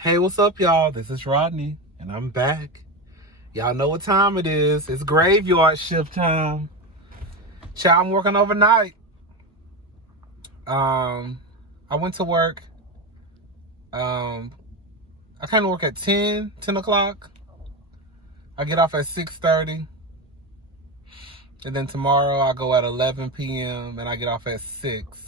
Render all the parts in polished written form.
Hey, what's up, y'all? This is Rodney, and I'm back. Y'all know what time it is. It's graveyard shift time. Child, I'm working overnight. I went to work. I kind of work at 10 o'clock. I get off at 6:30. And then tomorrow I go at 11 p.m. and I get off at 6.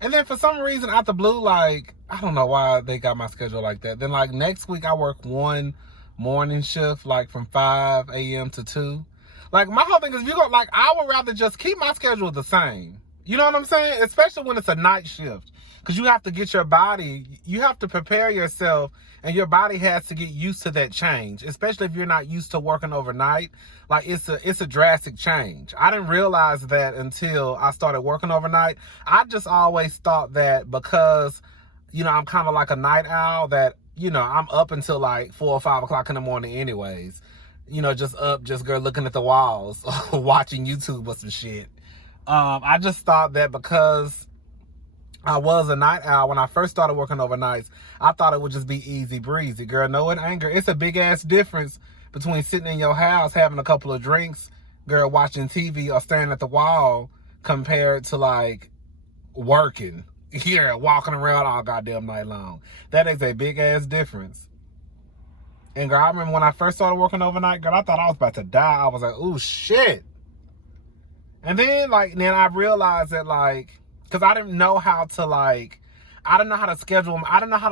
And then for some reason, out the blue, like, I don't know why they got my schedule like that. Then, like, next week I work one morning shift, like, from 5 a.m. to 2. Like, my whole thing is, I would rather just keep my schedule the same. You know what I'm saying? Especially when it's a night shift. Because you have to get your body, you have to prepare yourself, and your body has to get used to that change. Especially if you're not used to working overnight. Like, it's a drastic change. I didn't realize that until I started working overnight. I just always thought that because, I'm kind of like a night owl, that, I'm up until like 4 or 5 o'clock in the morning anyways. Just up, girl, looking at the walls, watching YouTube or some shit. I just thought that because I was a night owl when I first started working overnights, I thought it would just be easy breezy. Girl, no, it ain't. It's a big ass difference between sitting in your house having a couple of drinks, girl, watching TV or staring at the wall, compared to like working here, walking around all goddamn night long. That is a big ass difference. And girl, I remember when I first started working overnight, girl, I thought I was about to die. I was like, oh shit. And then I realized that because I didn't know how to I didn't know how to schedule them. I didn't know how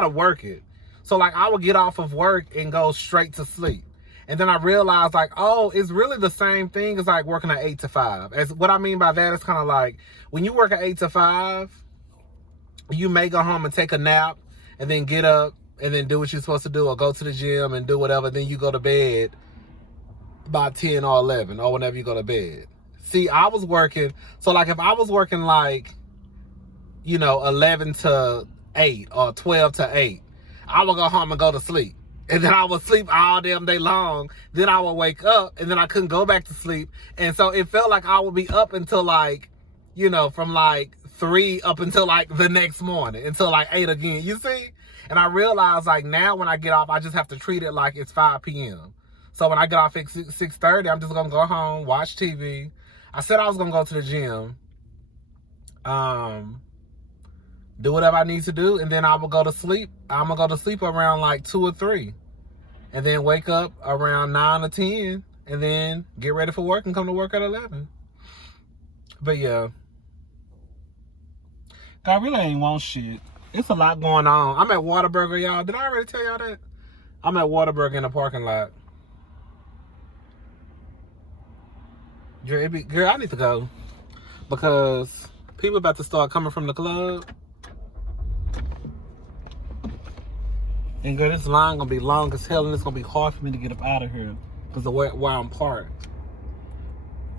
to work it. So I would get off of work and go straight to sleep. And then I realized it's really the same thing as working at 8 to 5. As what I mean by that is kind of like when you work at 8 to 5, you may go home and take a nap and then get up and then do what you're supposed to do or go to the gym and do whatever. Then you go to bed by 10 or 11 or whenever you go to bed. See, I was working. So if I was working 11 to 8 or 12 to 8, I would go home and go to sleep. And then I would sleep all damn day long. Then I would wake up and then I couldn't go back to sleep. And so it felt like I would be up until from 3 up until the next morning, until 8 again. You see? And I realized now when I get off, I just have to treat it like it's 5 p.m. So when I get off at 6:30, I'm just going to go home, watch TV. I said I was going to go to the gym. Do whatever I need to do, and then I will go to sleep. I'm going to go to sleep around 2 or 3. And then wake up around 9 or 10, and then get ready for work and come to work at 11. But yeah. I really ain't want shit. It's a lot going on. I'm at Whataburger, y'all. Did I already tell y'all that? I'm at Whataburger in the parking lot. Girl, I need to go. Because people about to start coming from the club. And girl, this line gonna be long as hell, and it's gonna be hard for me to get up out of here because of where I'm parked.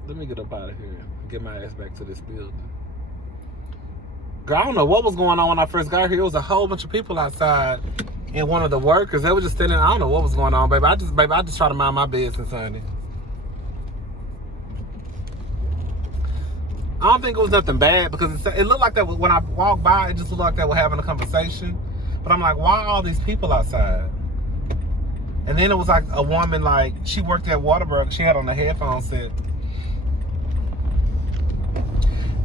Let me get up out of here and get my ass back to this building. Girl, I don't know what was going on when I first got here. It was a whole bunch of people outside, and one of the workers, they were just standing. I don't know what was going on, baby. I just try to mind my business, honey. I don't think it was nothing bad because it looked like that when I walked by. It just looked like they were having a conversation. But I'm like, why are all these people outside? And then it was a woman, she worked at Whataburger. She had on the headphone set.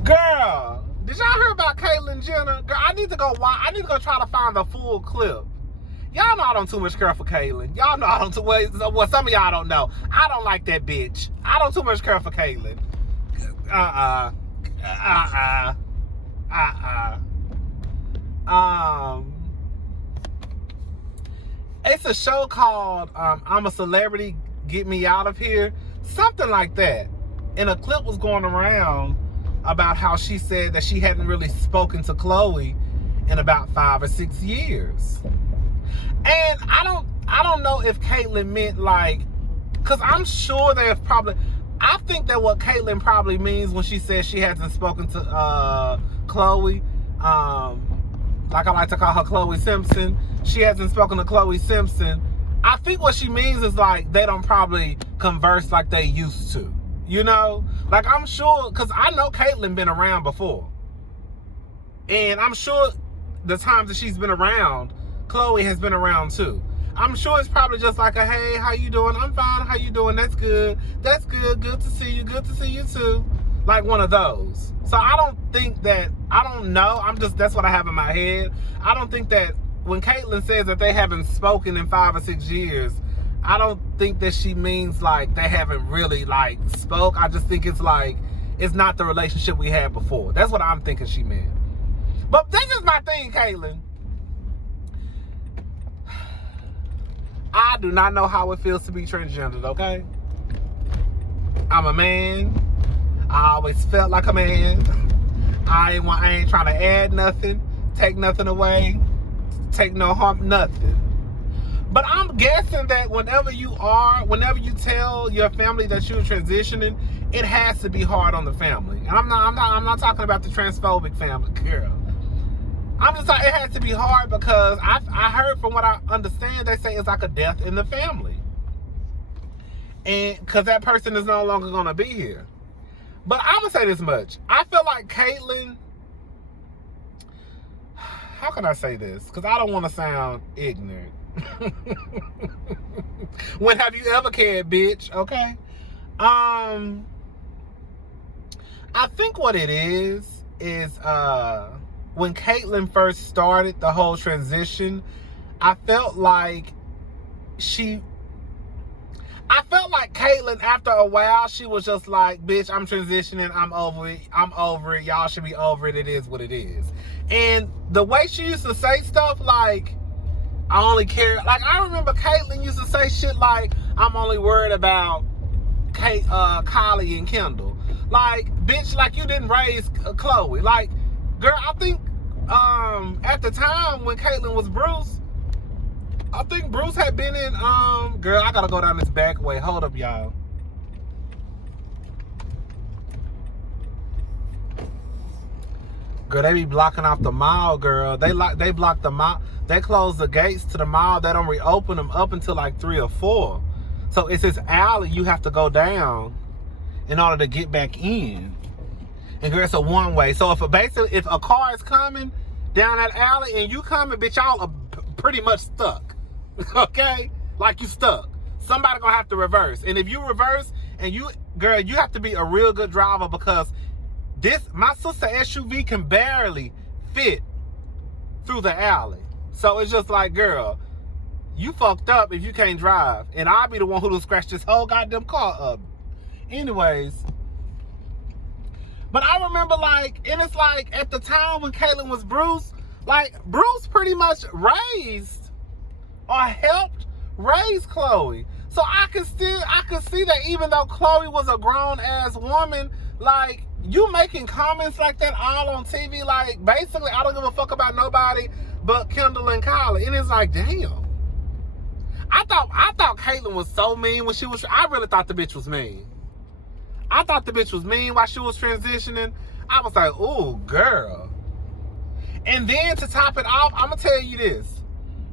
Girl, did y'all hear about Caitlyn Jenner? Girl, I need to go try to find the full clip. Y'all know I don't too much care for Caitlyn. Y'all know I don't too much. Well, some of y'all don't know. I don't like that bitch. I don't too much care for Caitlyn. It's a show called I'm a Celebrity, Get Me Out of Here. Something like that. And a clip was going around about how she said that she hadn't really spoken to Khloe in about 5 or 6 years. And I don't know if Caitlyn meant because I'm sure there's probably, I think that what Caitlyn probably means when she says she hasn't spoken to Khloe, like I like to call her Chloe Simpson. She hasn't spoken to Chloe Simpson. I think what she means is they don't probably converse like they used to. I'm sure, because I know Caitlyn been around before. And I'm sure the times that she's been around, Khloe has been around too. I'm sure it's probably just like a, hey, how you doing? I'm fine. How you doing? That's good. That's good. Good to see you. Good to see you too. Like one of those. So I don't think that, I don't know. That's what I have in my head. I don't think that when Caitlyn says that they haven't spoken in 5 or 6 years, I don't think that she means like they haven't really like spoke. I just think it's like, it's not the relationship we had before. That's what I'm thinking she meant. But this is my thing, Caitlyn. I do not know how it feels to be transgendered, okay? I'm a man. I always felt like a man. I ain't trying to add nothing, take nothing away, take no harm, nothing. But I'm guessing that whenever you tell your family that you're transitioning, it has to be hard on the family. And I'm not talking about the transphobic family, girl. I'm just saying it has to be hard because I heard, from what I understand, they say it's like a death in the family. And because that person is no longer going to be here. But I'm going to say this much. I feel like Caitlyn, how can I say this? Because I don't want to sound ignorant. When have you ever cared, bitch? Okay. I think what it is when Caitlyn first started the whole transition, I felt like Caitlyn, after a while, she was just like, bitch, I'm transitioning, I'm over it, y'all should be over it, it is what it is. And the way she used to say stuff like, I only care, like I remember Caitlyn used to say shit like, I'm only worried about Kylie and Kendall. Like, bitch, like you didn't raise Khloe. Like, girl, I think at the time when Caitlyn was Bruce, I think Bruce had been in, girl, I gotta go down this back way. Hold up, y'all. Girl, they be blocking off the mall, girl. They block the mall. They close the gates to the mall. They don't reopen them up until like 3 or 4. So it's this alley you have to go down in order to get back in. And girl, it's a one way. So if a car is coming down that alley and you coming, bitch, y'all are pretty much stuck. Okay? Like you stuck. Somebody gonna have to reverse. And if you reverse and girl, you have to be a real good driver because my sister SUV can barely fit through the alley. So it's just like, girl, you fucked up if you can't drive. And I'll be the one who'll scratch this whole goddamn car up. Anyways. But I remember and it's like at the time when Caitlyn was Bruce, like Bruce pretty much raised or helped raise Khloe. So I could see that even though Khloe was a grown ass woman, like you making comments like that all on TV, like basically I don't give a fuck about nobody but Kendall and Kylie. And it's like, damn. I thought Caitlyn was so mean when I really thought the bitch was mean. I thought the bitch was mean while she was transitioning. I was like, ooh, girl. And then to top it off, I'm going to tell you this.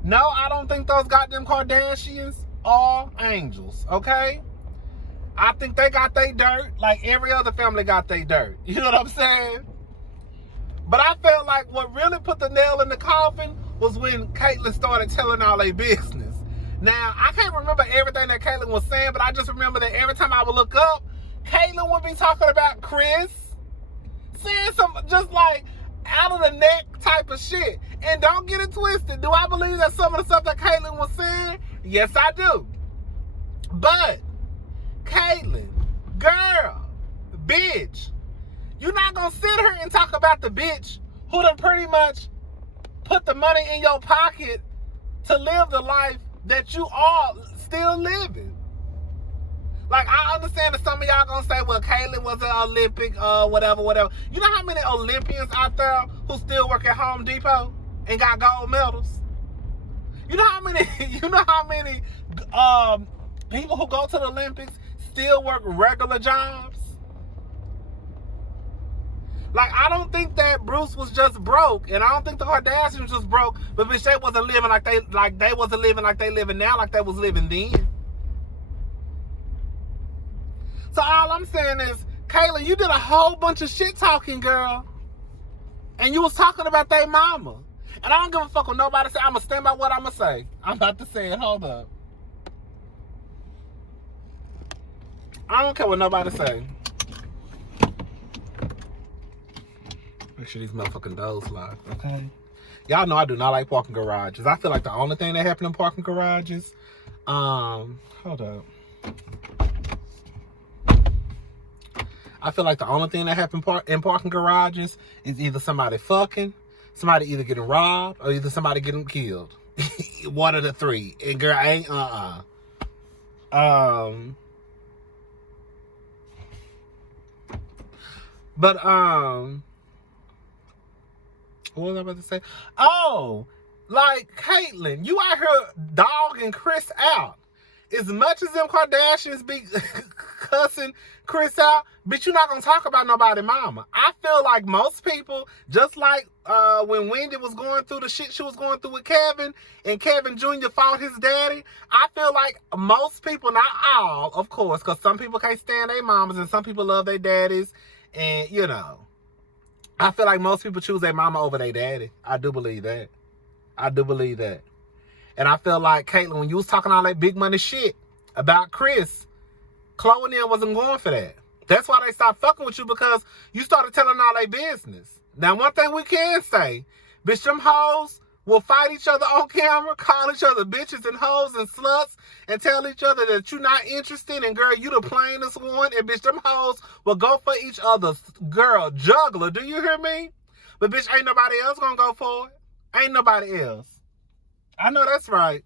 No, I don't think those goddamn Kardashians are angels, okay? I think they got their dirt like every other family got their dirt. You know what I'm saying? But I felt like what really put the nail in the coffin was when Caitlyn started telling all their business. Now, I can't remember everything that Caitlyn was saying, but I just remember that every time I would look up, Caitlyn would be talking about Chris, saying some just like out of the neck type of shit. And don't get it twisted. Do I believe that some of the stuff that Caitlyn was saying? Yes, I do. But Caitlyn, girl, bitch, you're not gonna sit here and talk about the bitch who done pretty much put the money in your pocket to live the life that you are still living. Like, I understand that some of y'all gonna say, well, Caitlyn was an Olympic, whatever. You know how many Olympians out there who still work at Home Depot and got gold medals? You know how many people who go to the Olympics still work regular jobs? Like, I don't think that Bruce was just broke, and I don't think the Kardashians was just broke, but bitch, they wasn't living like they wasn't living like they living now, like they was living then. So all I'm saying is, Kayla, you did a whole bunch of shit talking, girl. And you was talking about their mama. And I don't give a fuck what nobody say. I'm going to stand by what I'm going to say. I'm about to say it. Hold up. I don't care what nobody say. Make sure these motherfucking doors locked, okay? Y'all know I do not like parking garages. I feel like the only thing that happen in parking garages, hold up. I feel like the only thing that happen in parking garages is either somebody fucking, somebody either getting robbed, or either somebody getting killed. One of the three. And girl, I ain't But what was I about to say? Oh, like Caitlyn, you out here dogging Chris out. As much as them Kardashians be cussing Chris out, bitch, you're not gonna talk about nobody mama. I feel like most people, just like when Wendy was going through the shit she was going through with Kevin, and Kevin Jr. fought his daddy, I feel like most people, not all, of course, because some people can't stand their mamas and some people love their daddies, and you know, I feel like most people choose their mama over their daddy. I do believe that. I do believe that. And I feel like, Caitlyn, when you was talking all that big money shit about Chris, Khloe and them wasn't going for that. That's why they stopped fucking with you, because you started telling all their business. Now, one thing we can say, bitch, them hoes will fight each other on camera, call each other bitches and hoes and sluts, and tell each other that you're not interested, and girl, you the plainest one, and bitch, them hoes will go for each other's girl juggler. Do you hear me? But bitch, ain't nobody else gonna go for it. Ain't nobody else. I know that's right.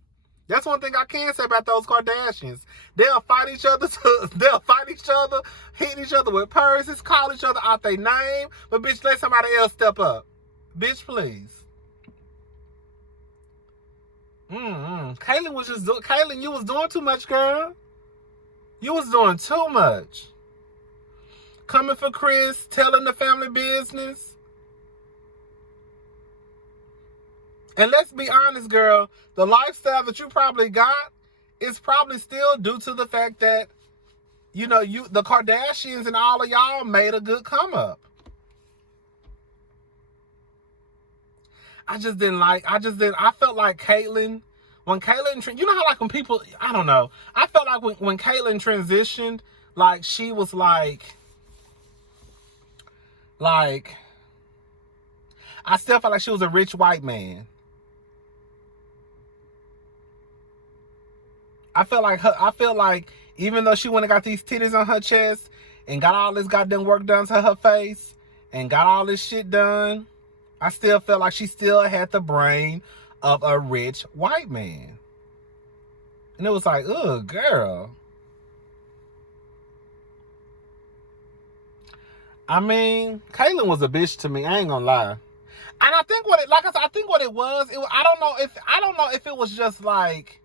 That's one thing I can say about those Kardashians. They'll fight each other. They'll fight each other, hit each other with purses, call each other out their name. But bitch, let somebody else step up. Bitch, please. Caitlyn, you was doing too much, girl. You was doing too much. Coming for Chris, telling the family business. And let's be honest, girl, the lifestyle that you probably got is probably still due to the fact that, you know, the Kardashians and all of y'all made a good come up. I felt like Caitlyn, when Caitlyn, you know how like when people, I don't know, I felt like when Caitlyn transitioned, like she was like, I still felt like she was a rich white man. I feel like even though she went and got these titties on her chest and got all this goddamn work done to her face and got all this shit done, I still felt like she still had the brain of a rich white man. And it was like, ugh, girl. I mean, Caitlyn was a bitch to me. I ain't gonna lie. And I think what it was, I don't know if it was just like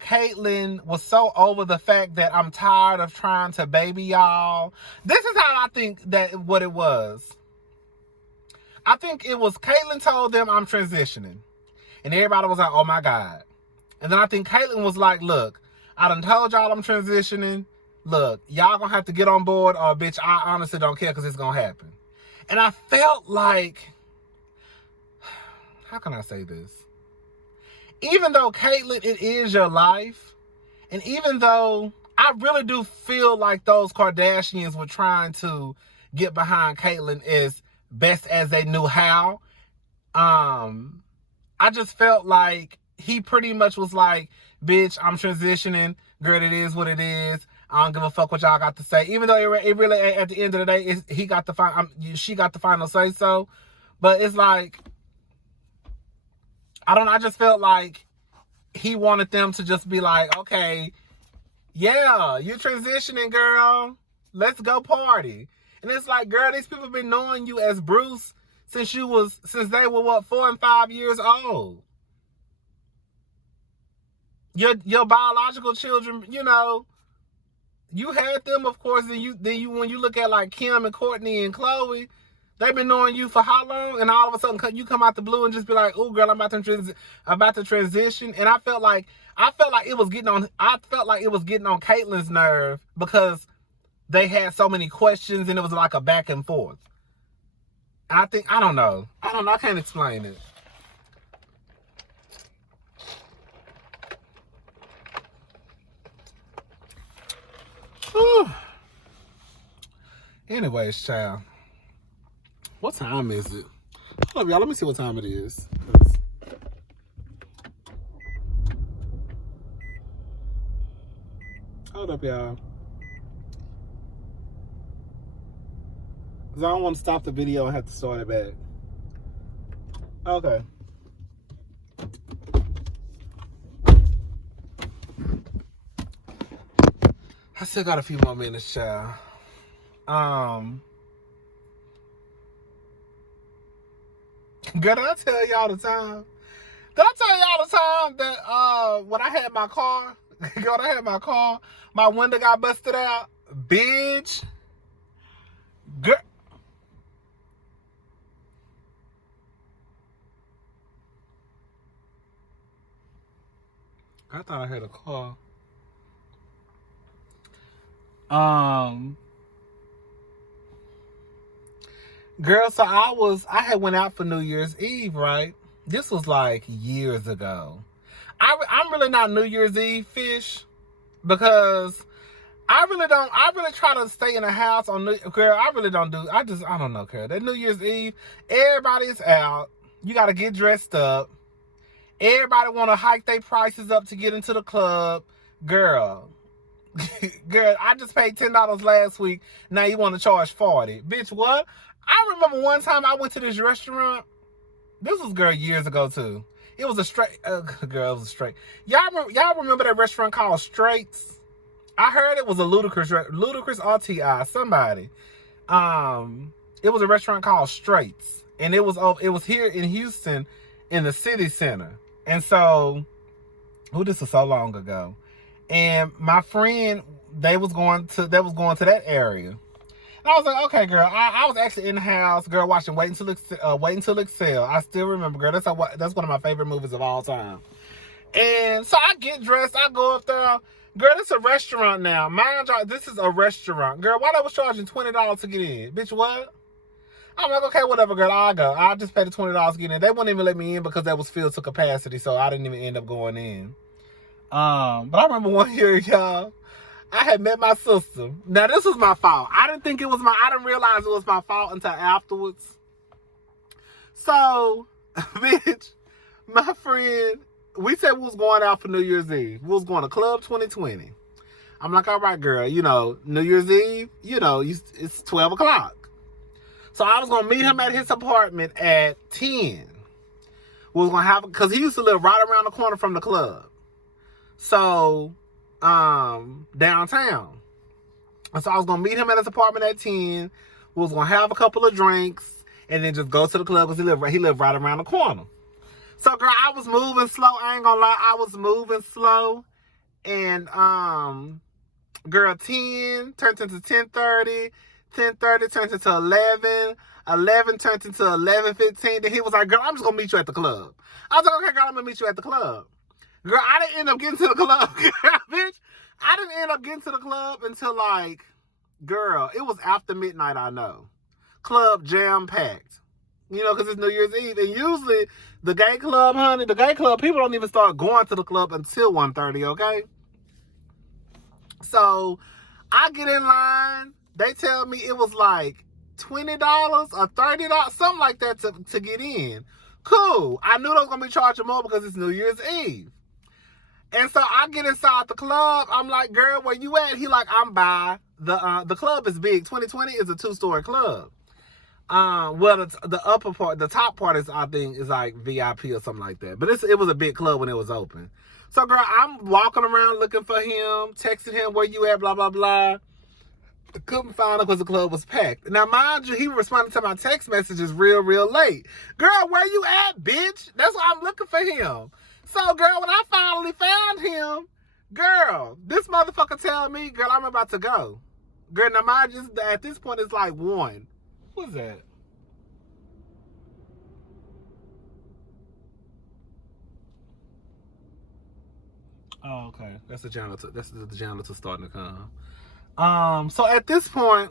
Caitlyn was so over the fact that I'm tired of trying to baby y'all. This is how I think that what it was. I think it was Caitlyn told them I'm transitioning. And everybody was like, oh my God. And then I think Caitlyn was like, look, I done told y'all I'm transitioning. Look, y'all gonna have to get on board or bitch, I honestly don't care because it's gonna happen. And I felt like, how can I say this? Even though, Caitlyn, it is your life, and even though I really do feel like those Kardashians were trying to get behind Caitlyn as best as they knew how, I just felt like he pretty much was like, bitch, I'm transitioning. Girl, it is what it is. I don't give a fuck what y'all got to say. Even though it really, at the end of the day, she got the final say so. But it's like, I just felt like he wanted them to just be like, okay, yeah, you're transitioning, girl. Let's go party. And it's like, girl, these people been knowing you as Bruce since they were 4 and 5 years old. Your biological children, you know, you had them, of course, then you when you look at like Kim and Courtney and Khloe, they've been knowing you for how long? And all of a sudden you come out the blue and just be like, oh girl, I'm about to transition. And I felt like it was getting on Caitlyn's nerve because they had so many questions and it was like a back and forth. I don't know. I can't explain it. Anyways, child. What time is it? Hold up, y'all. Let me see what time it is. Hold up, y'all. Because I don't want to stop the video and have to start it back. Okay. I still got a few more minutes, child. Girl, did I tell y'all the time? Did I tell y'all the time that when I had my car, girl, I had my car, my window got busted out? Bitch. Girl. I thought I had a car. Girl, so I had went out for New Year's Eve, right? This was like years ago. I'm really not New Year's Eve fish because I really try to stay in the house on girl, I don't know, girl. That New Year's Eve, everybody's out. You got to get dressed up. Everybody want to hike their prices up to get into the club. Girl, I just paid $10 last week. Now you want to charge $40. Bitch, what? I remember one time I went to this restaurant. This was, girl, years ago, too. It was a straight. Girl, it was a straight. Y'all remember that restaurant called Straits? I heard it was a Ludacris RTI, somebody. It was a restaurant called Straits. And it was here in Houston in the city center. And so, this was so long ago. And my friend, they was going to that area. And I was like, okay, girl. I was actually in the house, girl, watching Wait Until Excel. I still remember, girl. That's one of my favorite movies of all time. And so I get dressed, I go up there. Girl, it's a restaurant now. Mind you, this is a restaurant. Girl, why they was charging $20 to get in? Bitch, what? I'm like, okay, whatever, girl, I'll go. I'll just pay the $20 to get in. They wouldn't even let me in because that was filled to capacity, so I didn't even end up going in. But I remember one year, y'all, I had met my sister. Now, this was my fault. I didn't realize it was my fault until afterwards. So, bitch, my friend, we said we was going out for New Year's Eve. We was going to Club 2020. I'm like, all right, girl, New Year's Eve, it's 12 o'clock. So I was going to meet him at his apartment at 10. We was going to because he used to live right around the corner from the club. So, downtown. And so I was going to meet him at his apartment at 10. We was going to have a couple of drinks and then just go to the club because he lived right around the corner. So, girl, I was moving slow. I ain't going to lie. I was moving slow. And, girl, 10 turned into 10:30. 10:30 turned into 11. 11 turned into 11:15. Then he was like, girl, I'm just going to meet you at the club. I was like, okay, girl, I'm going to meet you at the club. Girl, I didn't end up getting to the club, bitch. I didn't end up getting to the club until, girl, it was after midnight, I know. Club jam-packed. Because it's New Year's Eve. And usually, the gay club, people don't even start going to the club until 1:30, okay? So, I get in line. They tell me it was like $20 or $30, something like that to get in. Cool. I knew they was going to be charging more because it's New Year's Eve. And so I get inside the club. I'm like, girl, where you at? He like, I'm by. The club is big. 2020 is a 2-story club. Well, the upper part, the top part is, I think, is like VIP or something like that. But it was a big club when it was open. So, girl, I'm walking around looking for him, texting him, where you at, blah, blah, blah. Couldn't find him because the club was packed. Now, mind you, he responded to my text messages real, real late. Girl, where you at, bitch? That's why I'm looking for him. So, girl, when I finally found him, girl, this motherfucker tell me, girl, I'm about to go. Girl, now mind you, at this point, it's like 1. What's that? Oh, okay. That's the janitor. That's the janitor starting to come. So at this point,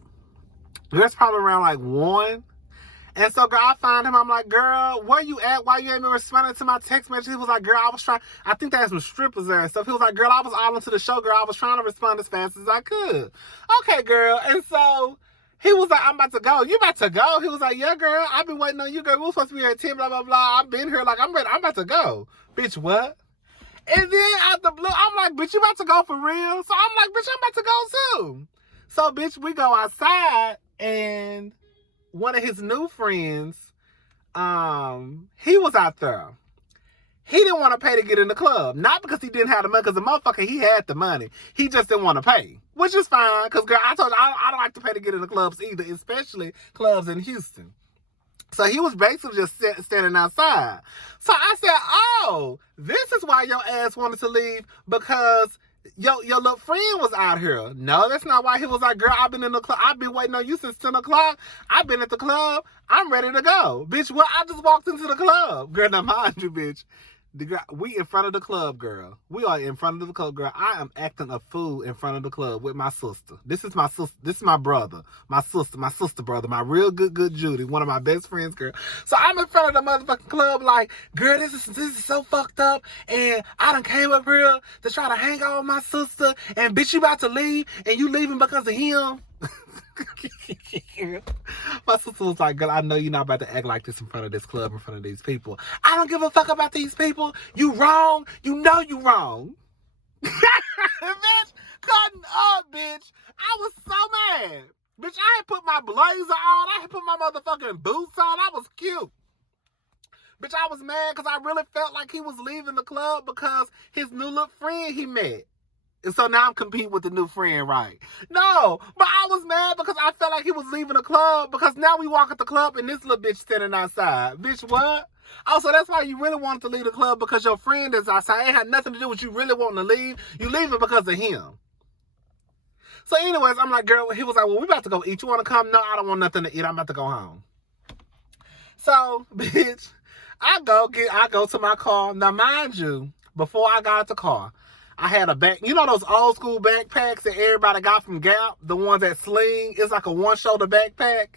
that's probably around like 1. And so, girl, I find him. I'm like, girl, where you at? Why you ain't been responding to my text message? He was like, girl, I think they had some strippers there and stuff. He was like, girl, I was all into the show, girl. I was trying to respond as fast as I could. Okay, girl. And so He was like, I'm about to go. You about to go? He was like, yeah, girl. I've been waiting on you, girl. We were supposed to be here at 10, blah, blah, blah. I've been here. Like, I'm ready. I'm about to go. Bitch, what? And then out the blue, I'm like, bitch, you about to go for real? So I'm like, bitch, I'm about to go too. So, bitch, we go outside, and one of his new friends, he was out there. He didn't want to pay to get in the club. Not because he didn't have the money, because the motherfucker, he had the money. He just didn't want to pay, which is fine, because, girl, I told you, I don't like to pay to get in the clubs either, especially clubs in Houston. So he was basically just standing outside. So I said, oh, this is why your ass wanted to leave, because your little friend was out here. No, that's not why. He was like, girl, I've been in the club. I've been waiting on you since 10 o'clock. I've been at the club. I'm ready to go. Bitch, well, I just walked into the club. Girl, now mind you, bitch. We in front of the club, girl. We are in front of the club, girl. I am acting a fool in front of the club with my sister. This is my sister. This is my brother. My sister brother. My real good Judy. One of my best friends, girl. So I'm in front of the motherfucking club like, girl, this is so fucked up. And I done came up here to try to hang out with my sister. And bitch, you about to leave. And you leaving because of him. My sister was like, girl, I know you're not about to act like this in front of this club, in front of these people. I don't give a fuck about these people. You wrong. You know you wrong. Bitch, cutting up, bitch. I was so mad. Bitch, I had put my blazer on. I had put my motherfucking boots on. I was cute. Bitch, I was mad because I really felt like he was leaving the club because his new little friend he met. And so now I'm competing with the new friend, right? No, but I was mad because I felt like he was leaving the club because now we walk at the club and this little bitch standing outside. Bitch, what? Oh, so that's why you really wanted to leave the club because your friend is outside. It had nothing to do with you really wanting to leave. You leaving because of him. So anyways, I'm like, girl, he was like, well, we about to go eat. You want to come? No, I don't want nothing to eat. I'm about to go home. So, bitch, I go to my car. Now, mind you, before I got the car, I had a back, you know those old school backpacks that everybody got from Gap? The ones that sling? It's like a one-shoulder backpack.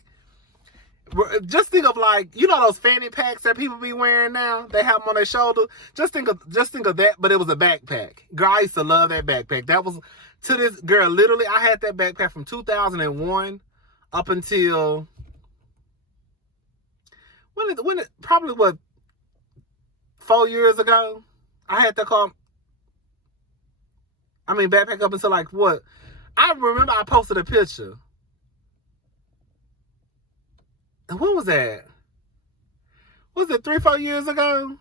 Just think of like, you know those fanny packs that people be wearing now? They have them on their shoulder. Just think of that, but it was a backpack. Girl, I used to love that backpack. That was, to this, girl, literally, I had that backpack from 2001 up until, probably what, 4 years ago? I had that car. Backpack up until like what? I remember I posted a picture. And when was that? Was it 3-4 years ago?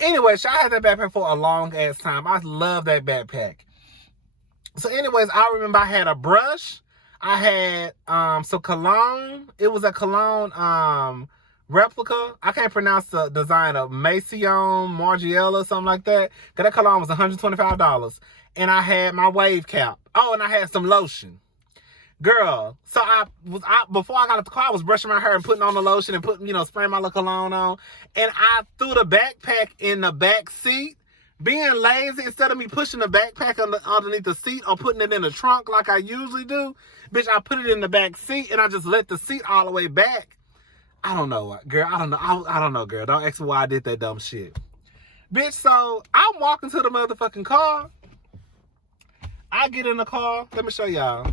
Anyway, I had that backpack for a long ass time. I love that backpack. So anyways, I remember I had a brush. I had some cologne. It was a cologne replica. I can't pronounce the design of Maison Margiela, something like that. Cause that cologne was $125. And I had my wave cap. Oh, and I had some lotion. Girl, so before I got out the car, I was brushing my hair and putting on the lotion and putting, spraying my little cologne on. And I threw the backpack in the back seat. Being lazy, instead of me pushing the backpack underneath the seat or putting it in the trunk like I usually do, bitch, I put it in the back seat and I just let the seat all the way back. I don't know, girl. I don't know, girl. Don't ask me why I did that dumb shit. Bitch, so I'm walking to the motherfucking car. I get in the car. Let me show y'all.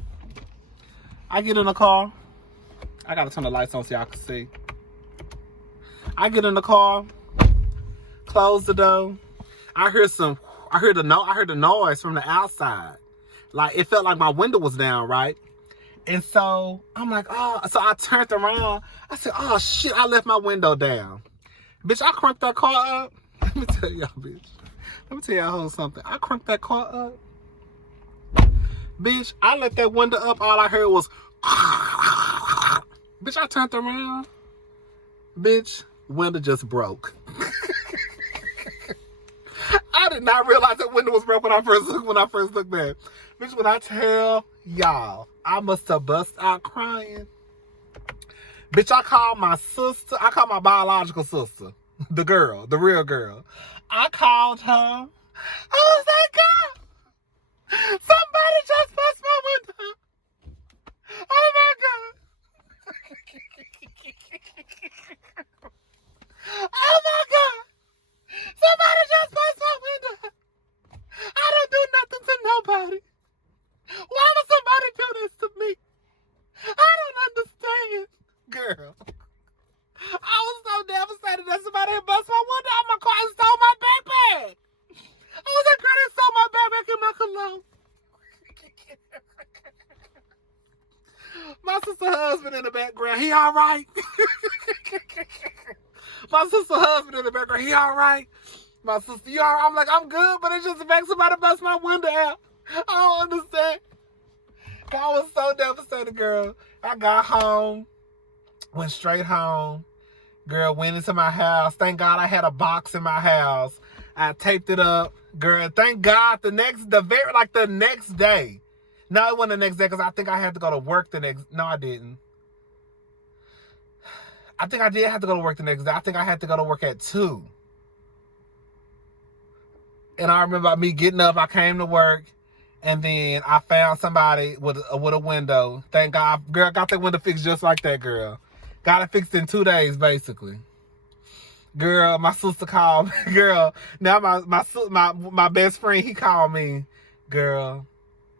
I get in the car. I gotta turn the lights on so y'all can see. I get in the car. Close the door. I heard the noise from the outside. Like, it felt like my window was down, right? And so I'm like, oh, so I turned around. I said, oh shit, I left my window down. Bitch, I cranked that car up. Let me tell y'all, bitch. Let me tell y'all something. I cranked that car up. Bitch, I let that window up. All I heard was, bitch, I turned around. Bitch, window just broke. I did not realize that window was broke when I first looked back. Bitch, when I tell y'all, I must have bust out crying. Bitch, I called my sister. I called my biological sister. The girl, the real girl. I called her. I was like, girl, somebody just bust my window. Oh my God. Oh my God. Somebody just bust my window. I don't do nothing to nobody. Why would somebody do this to me? right? My sister husband in the background, he all right? My sister, you all right? I'm like, I'm good, but it just makes somebody bust my window out. I don't understand. I was so devastated, girl. I got home, went straight home. Girl, went into my house. Thank God I had a box in my house. I taped it up. Girl, thank God the next day. No, it wasn't the next day because I think I had to go to work the next. No, I didn't. I think I did have to go to work the next day. I think I had to go to work at 2. And I remember me getting up. I came to work. And then I found somebody with a window. Thank God. Girl, got that window fixed just like that, girl. Got it fixed in 2 days, basically. Girl, my sister called me. Girl, now my best friend, he called me. Girl,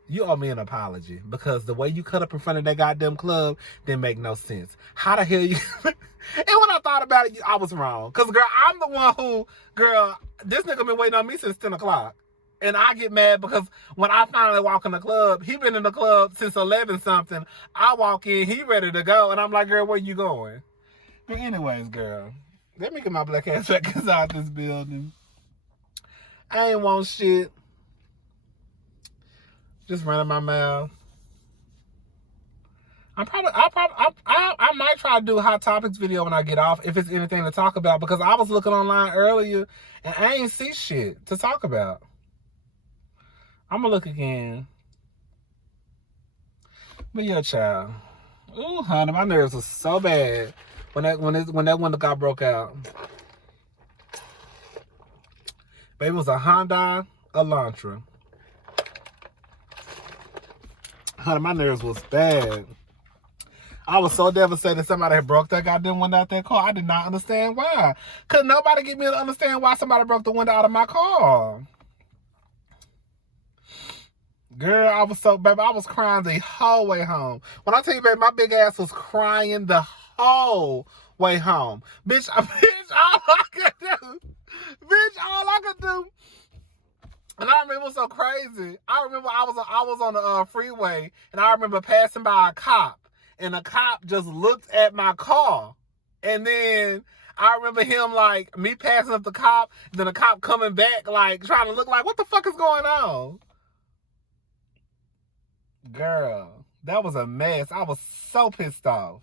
you owe me an apology because the way you cut up in front of that goddamn club didn't make no sense. How the hell you... And when I thought about it, I was wrong. Because, girl, I'm the one who... Girl, this nigga been waiting on me since 10 o'clock. And I get mad because when I finally walk in the club, he been in the club since 11 something. I walk in, he ready to go. And I'm like, girl, where you going? But anyways, girl, let me get my black ass back inside this building. I ain't want shit. Just running my mouth. I might try to do a Hot Topics video when I get off if it's anything to talk about because I was looking online earlier and I ain't see shit to talk about. I'm gonna look again. But yeah, child. Ooh, honey, my nerves were so bad when that window got broke out. Baby, it was a Honda Elantra. Honey, my nerves was bad. I was so devastated somebody had broke that goddamn window out that car. I did not understand why. Could nobody get me to understand why somebody broke the window out of my car? Girl, I was crying the whole way home. When I tell you, baby, my big ass was crying the whole way home. Bitch, all I could do. And I remember it was so crazy. I remember I was on the freeway, and I remember passing by a cop, and the cop just looked at my car. And then I remember him, like, me passing up the cop, then the cop coming back, like, trying to look like, what the fuck is going on? Girl, that was a mess. I was so pissed off.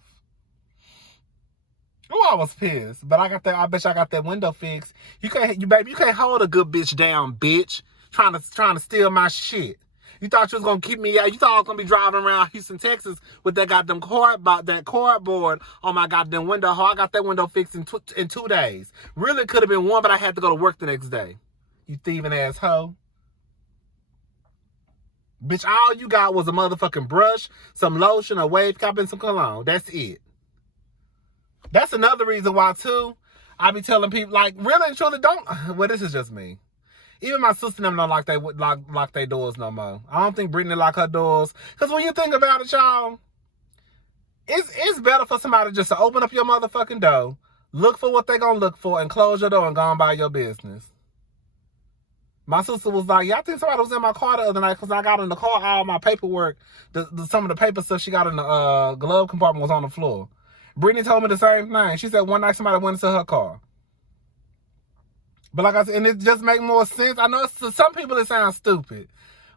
Oh, I was pissed. But I bet you I got that window fixed. You can't hold a good bitch down, bitch. Trying to steal my shit. You thought you was gonna keep me out. You thought I was gonna be driving around Houston, Texas with that goddamn cardboard on my goddamn window. I got that window fixed in 2 days. Really could have been 1, but I had to go to work the next day. You thieving ass hoe. Bitch, all you got was a motherfucking brush, some lotion, a wave cap, and some cologne. That's it. That's another reason why, too, I be telling people, like, really and truly don't... Well, this is just me. Even my sister and them don't lock their doors no more. I don't think Brittany lock her doors. Because when you think about it, y'all, it's better for somebody just to open up your motherfucking door, look for what they gonna look for, and close your door and go on by your business. My sister was like, yeah, I think somebody was in my car the other night because I got in the car, all my paperwork, some of the paper stuff she got in the glove compartment was on the floor. Brittany told me the same thing. She said one night somebody went into her car. But like I said, and it just make more sense. I know to some people it sounds stupid,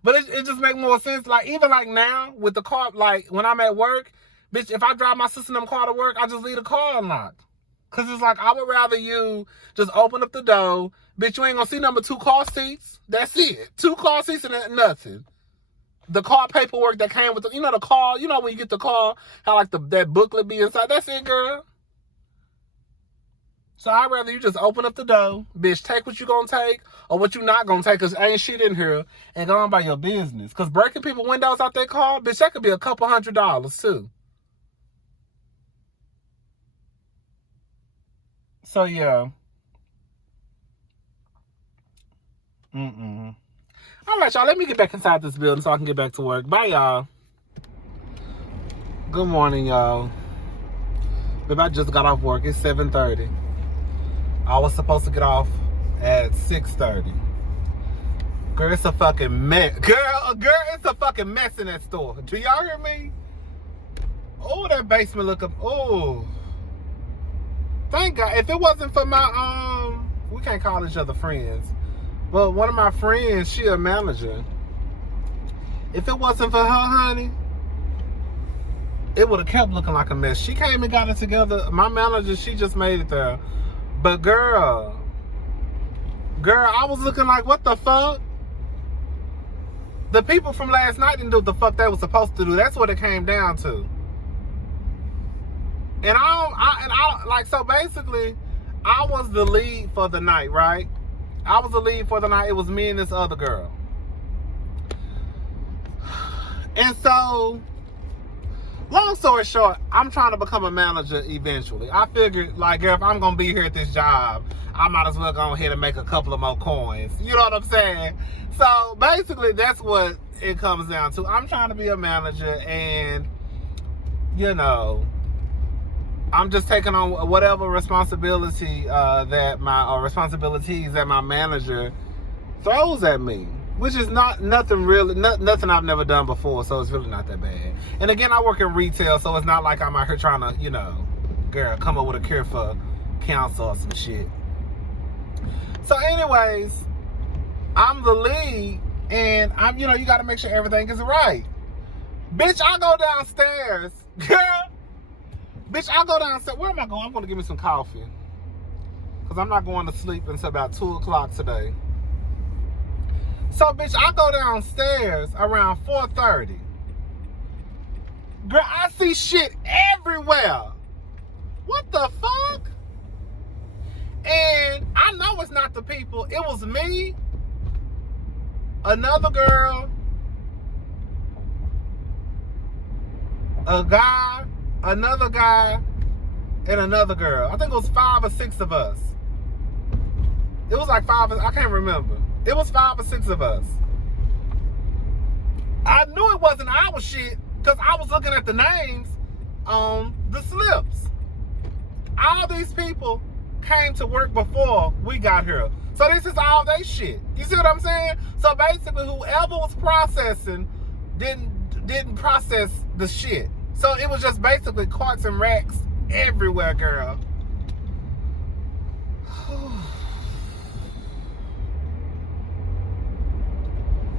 but it just make more sense. Like, even like now with the car, like when I'm at work, bitch, if I drive my sister and them car to work, I just leave the car unlocked. Because it's like, I would rather you just open up the door. Bitch, you ain't going to see number 2 car seats. That's it. 2 car seats and nothing. The car paperwork that came with the, the car, when you get the car, how like that booklet be inside. That's it, girl. So I'd rather you just open up the door. Bitch, take what you going to take or what you not going to take because ain't shit in here and go on by your business. Because breaking people windows out their car, bitch, that could be a couple $100s too. So, yeah. All right, y'all. Let me get back inside this building so I can get back to work. Bye, y'all. Good morning, y'all. Baby, I just got off work. It's 7:30. I was supposed to get off at 6:30. Girl, it's a fucking mess. Girl, it's a fucking mess in that store. Do y'all hear me? Oh, that basement looking. Oh, thank God. If it wasn't for my we can't call each other friends, but one of my friends, she a manager. If it wasn't for her, honey, it would have kept looking like a mess. She came and got it together. My manager, she just made it there. But girl, I was looking like, what the fuck? The people from last night didn't do what the fuck they was supposed to do. That's what it came down to. And so basically, I was the lead for the night, right? I was the lead for the night. It was me and this other girl. And so, long story short, I'm trying to become a manager eventually. I figured, like, if I'm going to be here at this job, I might as well go ahead and make a couple of more coins. You know what I'm saying? So, basically, that's what it comes down to. I'm trying to be a manager, and, you know, I'm just taking on whatever responsibility responsibilities that my manager throws at me. Which is nothing I've never done before, so it's really not that bad. And again, I work in retail, so it's not like I'm out here trying to, you know, girl, come up with a cure for cancer or some shit. So anyways, I'm the lead, and I'm, you know, you got to make sure everything is right. Bitch, I go downstairs. Girl, bitch, I go downstairs. Where am I going? I'm going to give me some coffee. Because I'm not going to sleep until about 2 o'clock today. So, bitch, I go downstairs around 4:30. Girl, I see shit everywhere. What the fuck? And I know it's not the people. It was me, another girl, a guy, another guy, and another girl. I think it was 5 or 6 of us. It was like 5, I can't remember. It was 5 or 6 of us. I knew it wasn't our shit because I was looking at the names on the slips. All these people came to work before we got here. So this is all they shit. You see what I'm saying? So basically whoever was processing didn't process the shit. So it was just basically carts and racks everywhere, girl.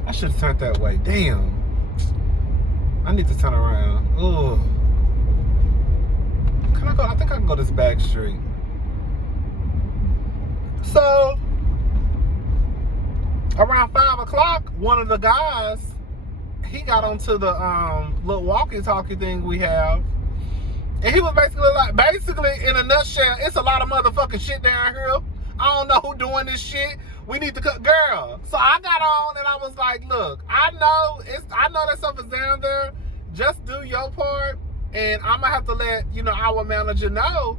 I should have turned that way. Damn. I need to turn around. Ugh. Can I go? I think I can go this back street. So, around 5 o'clock, one of the guys, he got onto the little walkie-talkie thing we have. And he was basically, in a nutshell, it's a lot of motherfucking shit down here. I don't know who doing this shit. We need to cut, girl. So I got on and I was like, look, I know that stuff is down there. Just do your part, and I'm gonna have to let, you know, our manager know,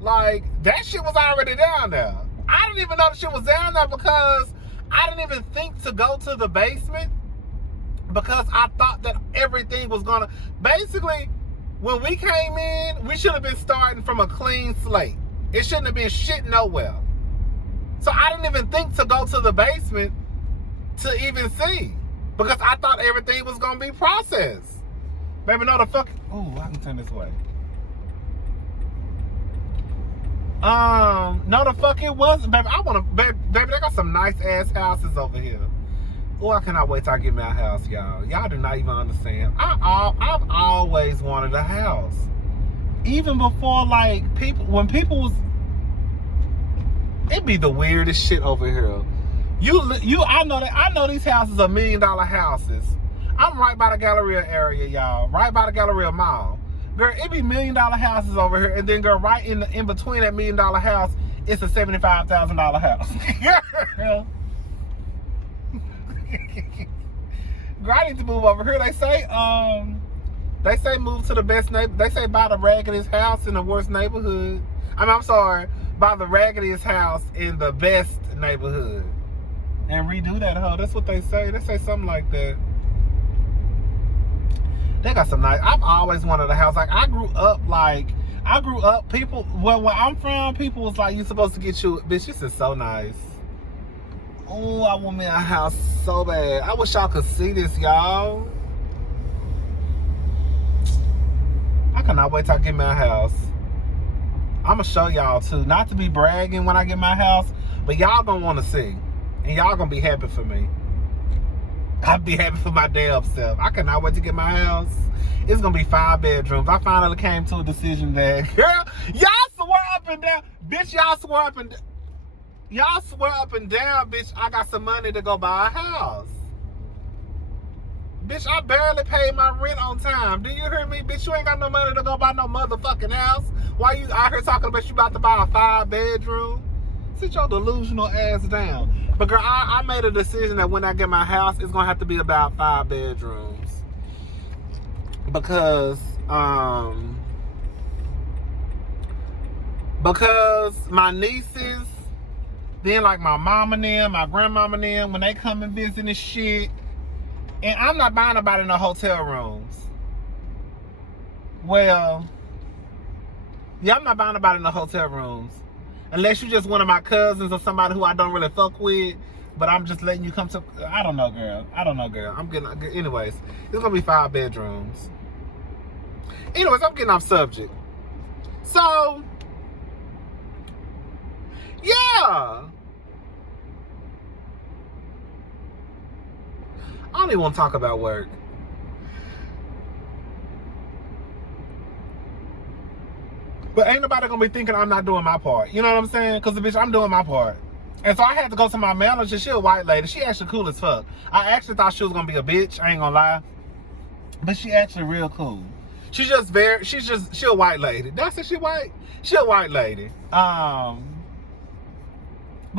like, that shit was already down there. I didn't even know the shit was down there because I didn't even think to go to the basement because I thought that everything was gonna, basically, when we came in, we should have been starting from a clean slate. It shouldn't have been shit nowhere. So I didn't even think to go to the basement to even see. Because I thought everything was going to be processed. Baby, no, the fuck. Ooh, I can turn this way. No, the fuck it wasn't. Baby, baby, they got some nice ass houses over here. Oh, I cannot wait till I get my house, y'all. Y'all do not even understand. I've always wanted a house. Even before, like, when people was, it'd be the weirdest shit over here. I know these houses are $1 million houses. I'm right by the Galleria area, y'all. Right by the Galleria Mall. Girl, it be $1 million houses over here, and then girl, right in between that $1 million house, it's a $75,000 house. Girl. Girl, I need to move over here. They say move to the best neighborhood. They say buy the raggediest house in the worst neighborhood. I'm sorry, buy the raggediest house in the best neighborhood. And redo that, huh? That's what they say. They say something like that. They got some nice, I've always wanted a house. Like, I grew up, people, well, where I'm from, people was like, you supposed to get you, bitch, this is so nice. Oh, I want me a house so bad. I wish y'all could see this, y'all. I cannot wait till I get my house. I'm going to show y'all too. Not to be bragging when I get my house, but y'all going to want to see. And y'all going to be happy for me. I'll be happy for my damn self. I cannot wait to get my house. It's going to be 5 bedrooms. I finally came to a decision that, girl, y'all swear up and down. Bitch, y'all swear up and down. Y'all swear up and down, bitch, I got some money to go buy a house. Bitch, I barely paid my rent on time. Do you hear me? Bitch, you ain't got no money to go buy no motherfucking house. Why you out here talking about you about to buy a 5 bedroom? Sit your delusional ass down. But girl, I made a decision that when I get my house, it's gonna have to be about 5 bedrooms. Because my nieces, then like my mama and them, my grandmama and them, when they come and visit and shit, and I'm not buying nobody no hotel rooms. Well, yeah, I'm not buying nobody no hotel rooms. Unless you just one of my cousins or somebody who I don't really fuck with, but I'm just letting you come to, I don't know, girl. I'm getting, anyways, it's gonna be 5 bedrooms. Anyways, I'm getting off subject. So, yeah. I don't even want to talk about work. But ain't nobody gonna be thinking I'm not doing my part. You know what I'm saying? Because, bitch, I'm doing my part. And so I had to go to my manager. She a white lady. She actually cool as fuck. I actually thought she was gonna be a bitch. I ain't gonna lie. But she actually real cool. She a white lady. Did I say she white? She a white lady. But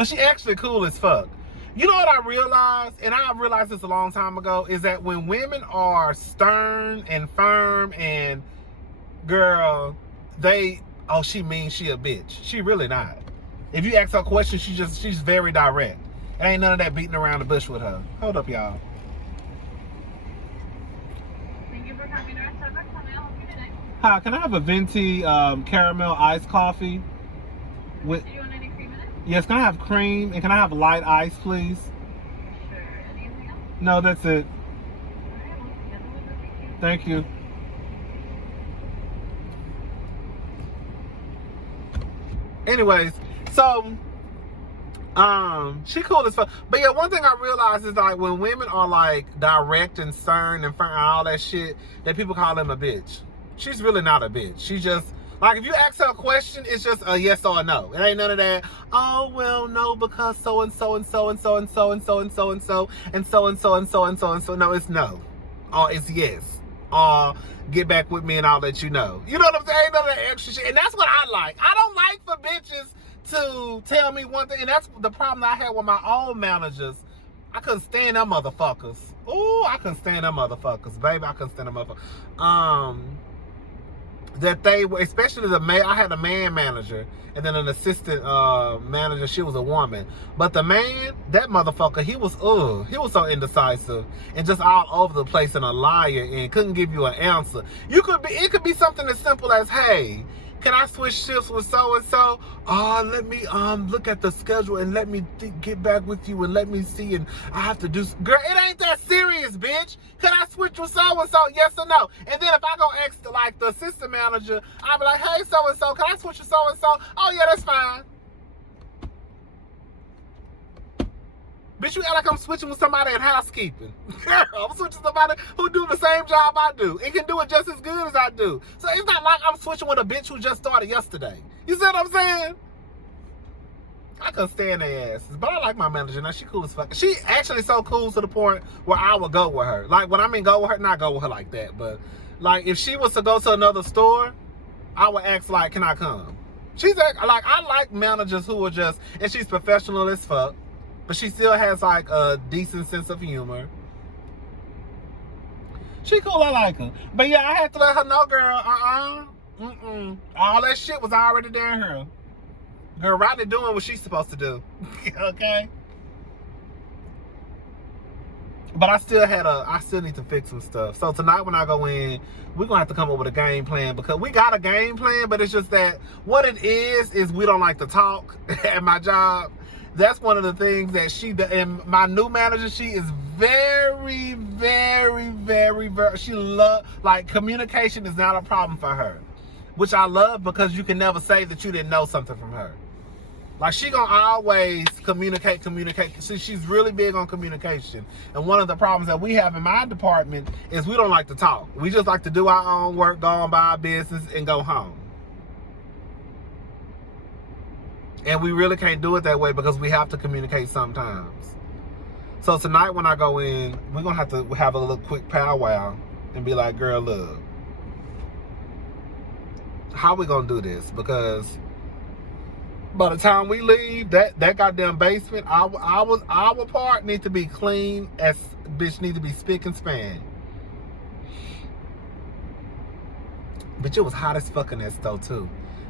she actually cool as fuck. You know what I realized, and I realized this a long time ago, is that when women are stern and firm and, girl, she means she a bitch. She really not. If you ask her a question, she's very direct. It ain't none of that beating around the bush with her. Hold up, y'all. Thank you for coming to our Starbucks. How may I help you today? Hi, can I have a venti caramel iced coffee? With, do you want any cream in it? Yes, can I have cream? And can I have light ice, please? Sure. Anything else? No, that's it. Alright, well, together with the thank you. Thank you. Anyways, so she cool as fuck. But yeah, one thing I realized is like when women are like direct and stern and firm and all that shit, that people call them a bitch. She's really not a bitch. She just, like, if you ask her a question, it's just a yes or a no. It ain't none of that, oh well no, because so and so and so and so and so and so and so and so and so and so and so and so and so. No, it's no. Or it's yes. Or get back with me and I'll let you know. You know what I'm saying? Ain't none of that extra shit. And that's what I like. I don't like for bitches to tell me one thing. And that's the problem I had with my old managers. I couldn't stand them motherfuckers. Ooh, I couldn't stand them motherfuckers. Baby, I couldn't stand them motherfuckers. That they were, especially I had a man manager and then an assistant manager. She was a woman, but the man, that motherfucker, he was so indecisive and just all over the place and a liar and couldn't give you an answer. It could be something as simple as, hey, can I switch shifts with so and so? Let me look at the schedule and let me get back with you and let me see, and I have to do. Girl, it ain't that serious, bitch. Can I switch with so and so? Yes or no? And then if I go ask like the assistant manager, I'll be like, hey, so and so, can I switch with so and so? Oh yeah, that's fine. Bitch, you act like I'm switching with somebody in housekeeping. Girl, I'm switching with somebody who do the same job I do and can do it just as good as I do. So it's not like I'm switching with a bitch who just started yesterday. You see what I'm saying? I couldn't stand their asses. But I like my manager. Now, she cool as fuck. She actually so cool to the point where I would go with her. Like, when I mean go with her, not go with her like that. But, like, if she was to go to another store, I would ask, like, can I come? She's like, I like managers who are just, and she's professional as fuck. But she still has, like, a decent sense of humor. She cool, I like her. But, yeah, I had to let her know, girl, all that shit was already down here. Girl, Rodney doing what she's supposed to do. Okay? But I still need to fix some stuff. So, tonight when I go in, we're going to have to come up with a game plan. Because we got a game plan, but it's just that what it is we don't like to talk at my job. That's one of the things that she, and my new manager, she is very, very, very, very, she love, like, communication is not a problem for her. Which I love, because you can never say that you didn't know something from her. Like, she gonna always communicate. See, she's really big on communication. And one of the problems that we have in my department is we don't like to talk. We just like to do our own work, go on by our business, and go home. And we really can't do it that way because we have to communicate sometimes. So tonight when I go in, we're going to have a little quick powwow and be like, girl, look, how we going to do this? Because by the time we leave, that goddamn basement, our part need to be clean as bitch, need to be spick and span. Bitch, it was hot as fuck in that stove too.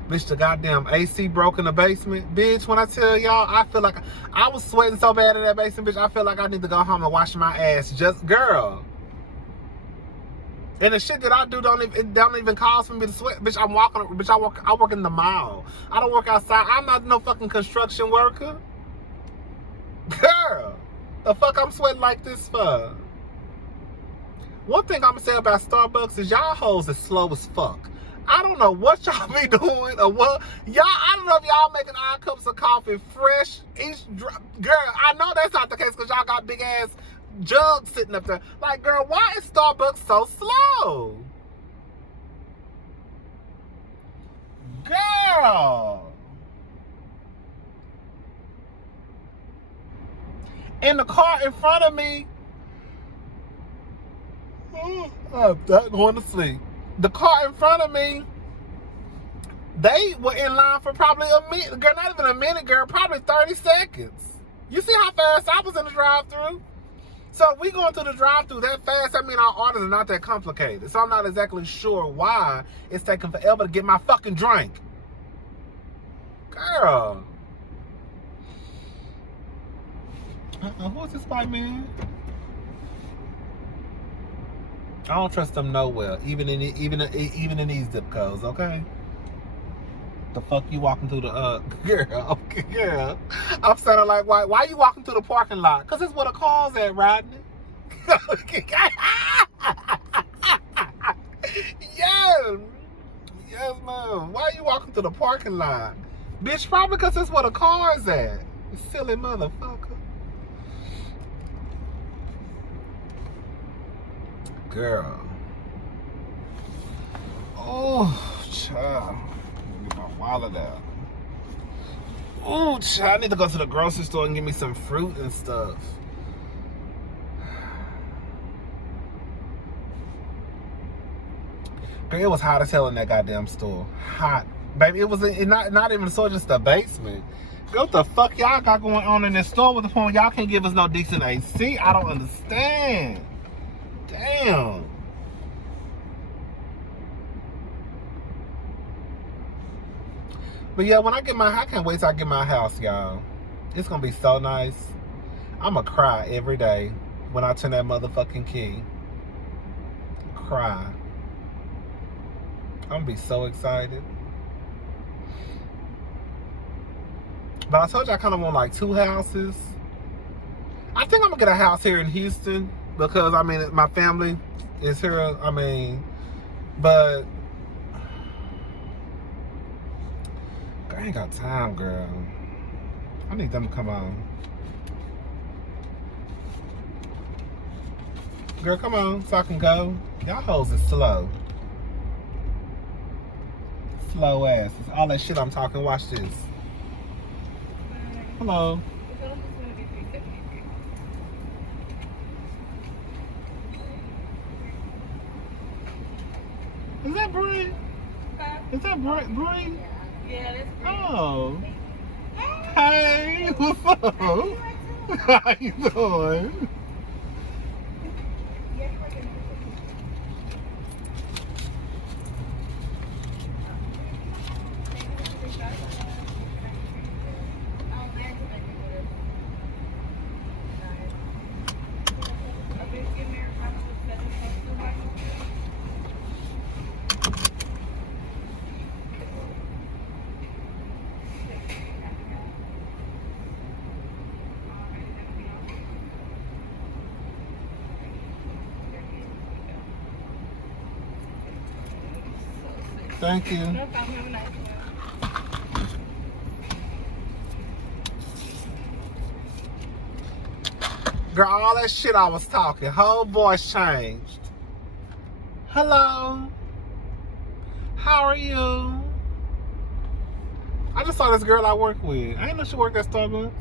Bitch, the goddamn AC broke in the basement. Bitch, when I tell y'all, I feel like I was sweating so bad in that basement, bitch, I feel like I need to go home and wash my ass. Just, girl. And the shit that I do don't even cause for me to sweat. Bitch, I work in the mall. I don't work outside. I'm not no fucking construction worker. Girl, the fuck I'm sweating like this for? One thing I'm gonna say about Starbucks is y'all hoes is slow as fuck. I don't know what y'all be doing or what. I don't know if y'all making our cups of coffee fresh each drop. Girl, I know that's not the case because y'all got big ass jugs sitting up there. Like, girl, why is Starbucks so slow? Girl. In the car in front of me, I'm not going to sleep. The car in front of me, they were in line for probably a minute. Girl, not even a minute, girl. Probably 30 seconds. You see how fast I was in the drive-thru? So if we going through the drive-thru that fast, I mean our orders are not that complicated. So I'm not exactly sure why it's taking forever to get my fucking drink. Girl. Who's this white man? I don't trust them nowhere, even in these zip codes, okay? The fuck you walking through the girl? Okay, girl. I'm sounding like why you walking through the parking lot? Cause it's where the car's at, Rodney. Yes, ma'am. Why you walking through the parking lot, bitch? Probably cause it's where the car's at. You silly motherfucker. Girl. Oh, child. Let me get my wallet out. Oh, child. I need to go to the grocery store and get me some fruit and stuff. Girl, it was hot as hell in that goddamn store. Hot. Baby, it was not even the store, just the basement. Girl, what the fuck y'all got going on in this store with the phone? Y'all can't give us no decent AC? I don't understand. Damn. But yeah, when I can't wait till I get my house, y'all. It's gonna be so nice. I'ma cry every day when I turn that motherfucking key. Cry. I'm gonna be so excited. But I told you I kind of want like 2 houses. I think I'm gonna get a house here in Houston. Because, I mean, my family is here, I mean, but I ain't got time, girl. I need them to come on. Girl, come on, so I can go. Y'all hoes is slow. Slow ass. All that shit I'm talking, watch this. Hello. Is that Bree? Is that Bree? Yeah, that's Bree. Oh. Hey, what's up? How you doing? Thank you. No problem. Have a nice one. Girl, all that shit I was talking, whole voice changed. Hello. How are you? I just saw this girl I work with. I didn't know she worked at Starbucks.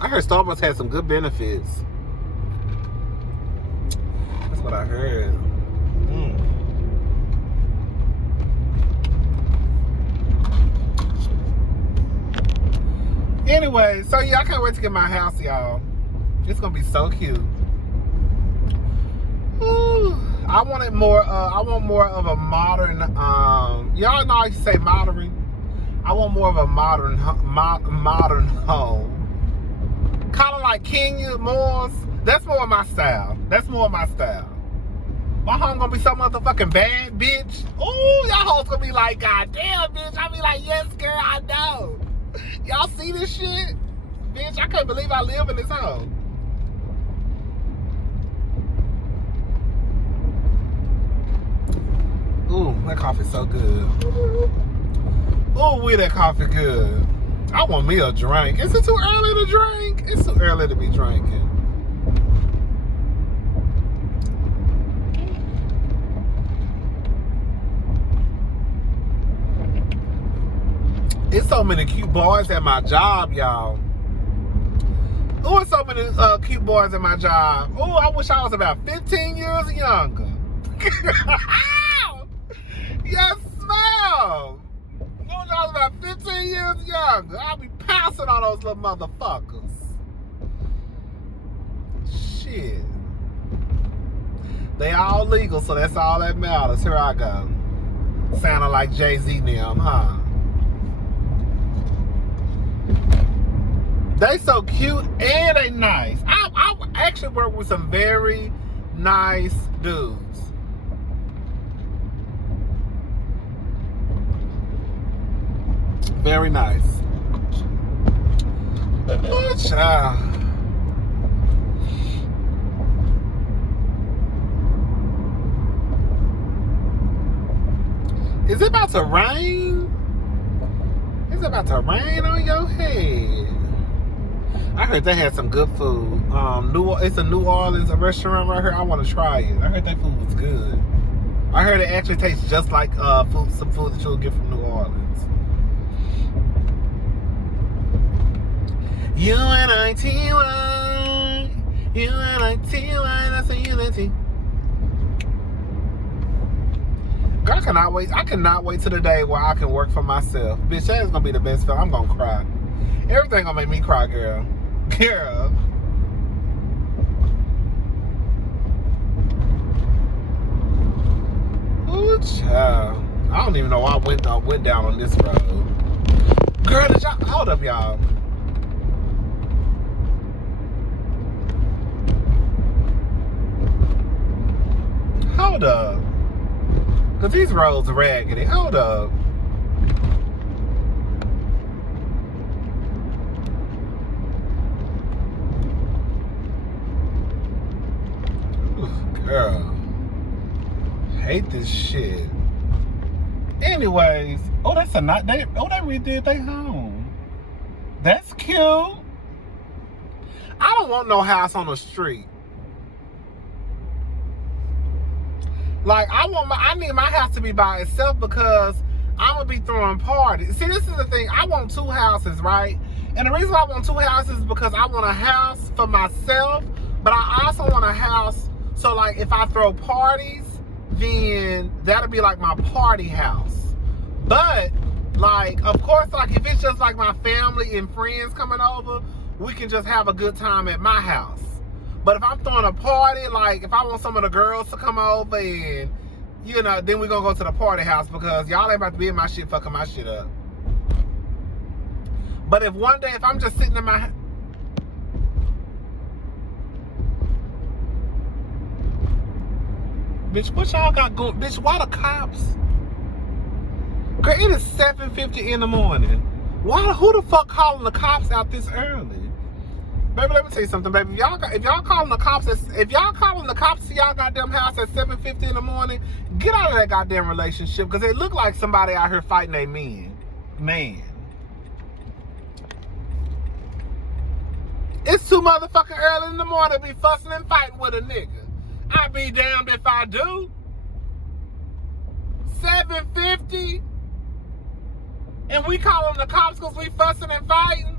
I heard Starbucks had some good benefits. That's what I heard. Anyway, so yeah, I can't wait to get my house, y'all. It's gonna be so cute. Ooh, I want more of a modern. Y'all know I used to say modern. I want more of a modern home. Kind of like Kenya Moore's. That's more of my style. My home gonna be so motherfucking bad, bitch. Ooh, y'all hoes gonna be like, God damn, bitch. I be like, yes, girl, I know. Y'all see this shit? Bitch, I can't believe I live in this home. Ooh, that coffee's so good. Ooh, that coffee good. I want me a drink. Is it too early to drink? It's too early to be drinking. It's so many cute boys at my job, y'all. Ooh, it's so many cute boys at my job. Ooh, I wish I was about 15 years younger. Yes, ma'am. I wish I was about 15 years younger. I'll be passing on those little motherfuckers. Shit. They all legal, so that's all that matters. Here I go. Sounding like Jay-Z now, huh? They so cute and they nice. I actually work with some very nice dudes. Very nice. Oh, child. Is it about to rain? It's about to rain on your head. I heard they had some good food. It's a New Orleans restaurant right here. I want to try it. I heard that food was good. I heard it actually tastes just like some food that you'll get from New Orleans. U-N-I-T-Y, U-N-I-T-Y, that's a unity. Girl, I cannot wait. I cannot wait till the day where I can work for myself. Bitch, that is gonna be the best film. I'm gonna cry. Everything gonna make me cry, girl. Girl. Ooh, child. I don't even know why I went down on this road. Girl, did y'all hold up, y'all? Hold up. Cause these roads are raggedy. Hold up. Ooh, girl. Hate this shit. Anyways, oh, that's a not they redid their home. That's cute. I don't want no house on the street. Like, I need my house to be by itself because I'm going to be throwing parties. See, this is the thing. I want two houses, right? And the reason I want two houses is because I want a house for myself, but I also want a house so, like, if I throw parties, then that'll be, like, my party house. But, like, of course, like, if it's just, like, my family and friends coming over, we can just have a good time at my house. But if I'm throwing a party, like if I want some of the girls to come over and, you know, then we're going to go to the party house because y'all ain't about to be in my shit fucking my shit up. But if one day, if I'm just sitting in my... Bitch, what y'all got going? Bitch, why the cops? Girl, it is 7:50 in the morning. Who the fuck calling the cops out this early? Baby, let me tell you something, baby. If y'all calling the cops to y'all goddamn house at 7:50 in the morning, get out of that goddamn relationship, because they look like somebody out here fighting a man. It's too motherfucking early in the morning to be fussing and fighting with a nigga. I be damned if I do. 7:50, and we calling the cops because we fussing and fighting?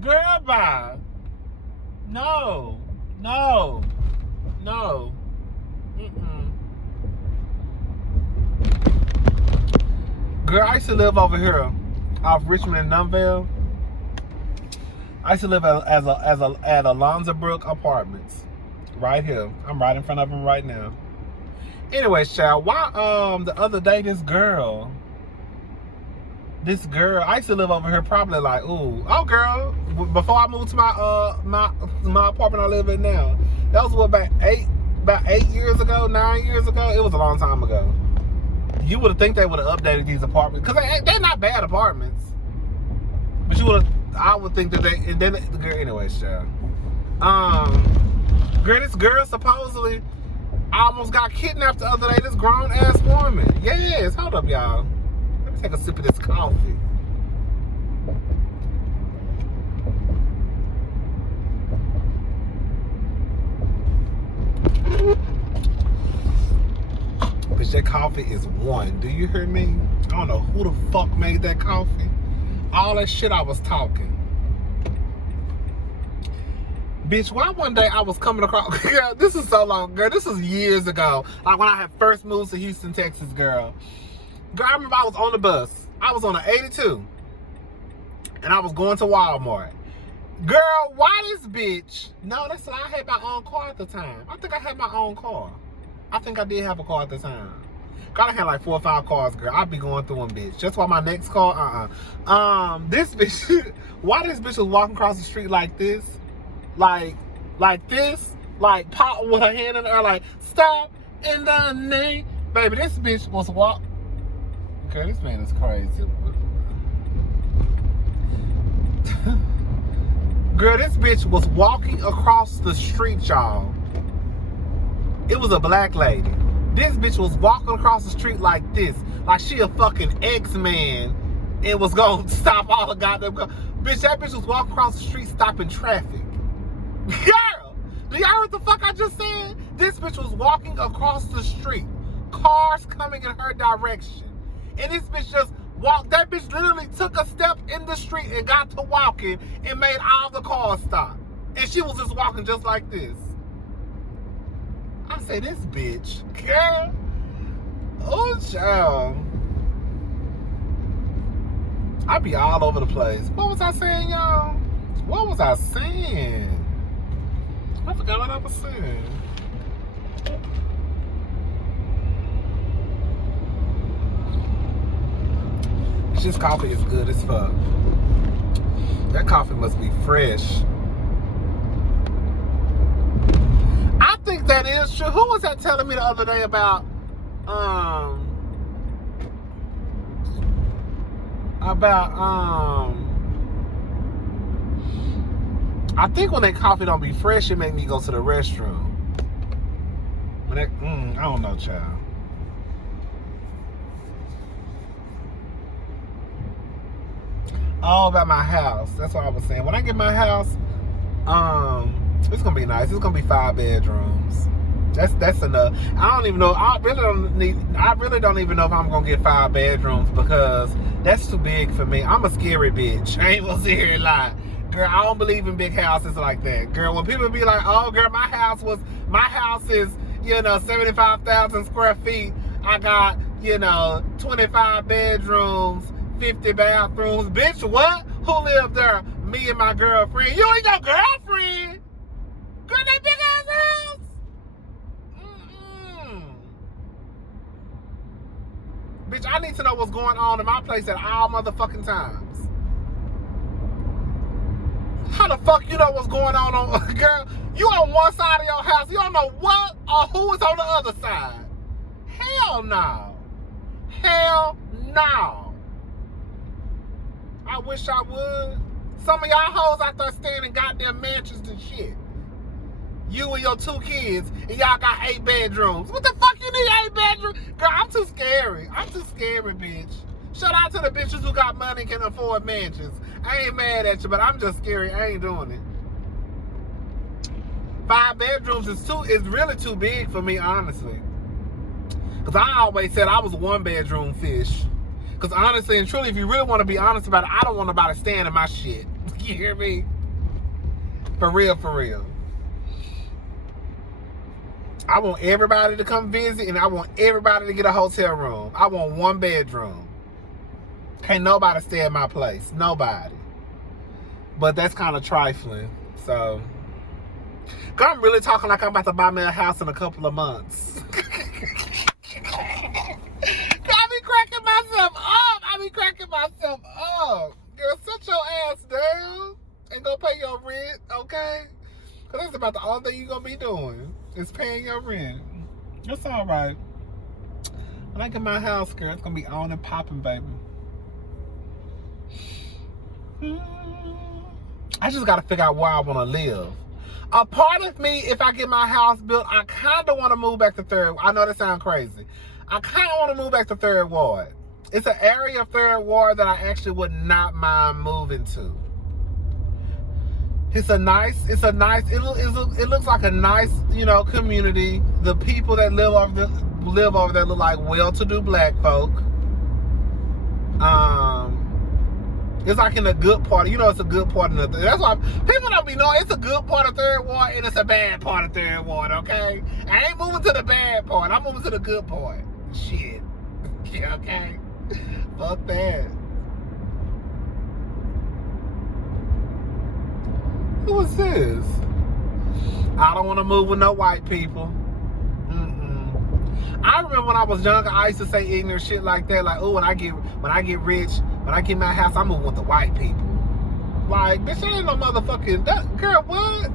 Girl, bye. No. Girl, I used to live over here off Richmond and Dunvale. I used to live at Alonzo Brook Apartments. Right here. I'm right in front of them right now. Anyways, child, why the other day this girl, I used to live over here probably like, girl, before I moved to my apartment I live in now. That was what, about 8 years ago, 9 years ago? It was a long time ago. You would have think they would have updated these apartments, because they're not bad apartments. But I would think that anyways, child. Girl, this girl supposedly almost got kidnapped the other day, this grown ass woman. Yes, hold up, y'all. Let me take a sip of this coffee. Bitch, that coffee is one. Do you hear me? I don't know who the fuck made that coffee. All that shit I was talking. Bitch, why one day I was coming across... Girl, this is so long, girl. This was years ago. Like when I had first moved to Houston, Texas, girl. Girl, I remember I was on the bus. I was on an 82. And I was going to Walmart. Girl, why this bitch? No, that's why I had my own car at the time. I think I had my own car. I think I did have a car at the time. God, I had like 4 or 5 cars, girl. I'd be going through them, bitch. Just why my next car, this bitch, why this bitch was walking across the street like this? Like this? Like pop with her hand in the air, like, stop in the name. Baby, this bitch was walk. Girl, this man is crazy. Girl, this bitch was walking across the street, y'all. It was a black lady. This bitch was walking across the street like this. Like she a fucking X-Man and was gonna stop all the goddamn cars. Bitch, that bitch was walking across the street stopping traffic. Girl, do y'all hear what the fuck I just said? This bitch was walking across the street. Cars coming in her direction. And this bitch just walked. That bitch literally took a step in the street and got to walking and made all the cars stop. And she was just walking just like this. I say, this bitch, girl. Oh, child. I be all over the place. What was I saying, y'all? What was I saying? I forgot what I was saying. This coffee is good as fuck. That coffee must be fresh. I think that is true. Who was that telling me the other day about I think when that coffee don't be fresh, it make me go to the restroom. When that, I don't know, child. All about my house. That's what I was saying. When I get my house, it's gonna be nice. It's gonna be 5 bedrooms. That's enough. I don't even know. I really don't even know if I'm gonna get 5 bedrooms, because that's too big for me. I'm a scary bitch. I ain't gonna sit here and lie. Girl, I don't believe in big houses like that. Girl, when people be like, oh girl, my house is, 75,000 square feet. I got, 25 bedrooms, 50 bathrooms. Bitch, what? Who lived there? Me and my girlfriend. You ain't your girlfriend. Girl, that big ass house. Bitch, I need to know what's going on in my place at all motherfucking times. How the fuck you know what's going on? Girl, you on one side of your house. You don't know what or who is on the other side. Hell no. Hell no. I wish I would. Some of y'all hoes out there staying in goddamn mansions and shit. You and your 2 kids, and y'all got 8 bedrooms. What the fuck you need 8 bedrooms? Girl, I'm too scary. I'm too scary, bitch. Shout out to the bitches who got money and can afford mansions. I ain't mad at you, but I'm just scary. I ain't doing it. 5 bedrooms is really too big for me, honestly. Because I always said I was a 1-bedroom fish. Because honestly and truly, if you really want to be honest about it, I don't want nobody staying in my shit. You hear me? For real, for real. I want everybody to come visit, and I want everybody to get a hotel room. I want 1 bedroom. Can't nobody stay at my place. Nobody. But that's kind of trifling. So, I'm really talking like I'm about to buy me a house in a couple of months. I be cracking myself up. Girl, sit your ass down and go pay your rent, okay? Because that's about the only thing you're going to be doing is paying your rent. That's all right. When I get my house, girl, it's going to be on and popping, baby. I just got to figure out where I want to live. A part of me, if I get my house built, I kind of want to move back to 3rd. I know that sounds crazy. I kind of want to move back to 3rd Ward. It's an area of 3rd Ward that I actually would not mind moving to. It looks like a nice, community. The people that live over there look like well-to-do black folk. It's like in a good part. It's a good part of the. That's why people don't be knowing it's a good part of 3rd Ward and it's a bad part of 3rd Ward. Okay, I ain't moving to the bad part. I'm moving to the good part. Shit. Yeah. Okay. Fuck that. Who is this? I don't want to move with no white people. I remember when I was younger, I used to say ignorant shit like that. Like, oh, when I get rich, when I get my house, I'm moving with the white people. Like, bitch, I ain't no motherfucking girl. What?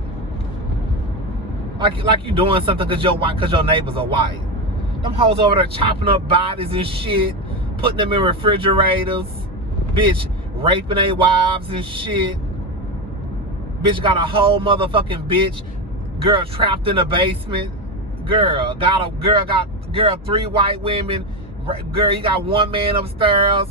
Like you doing something because you're white, because your neighbors are white. Them hoes over there chopping up bodies and shit, putting them in refrigerators. Bitch, raping their wives and shit. Bitch got a whole motherfucking girl trapped in the basement. Girl got 3 white women. Girl, you got 1 man upstairs.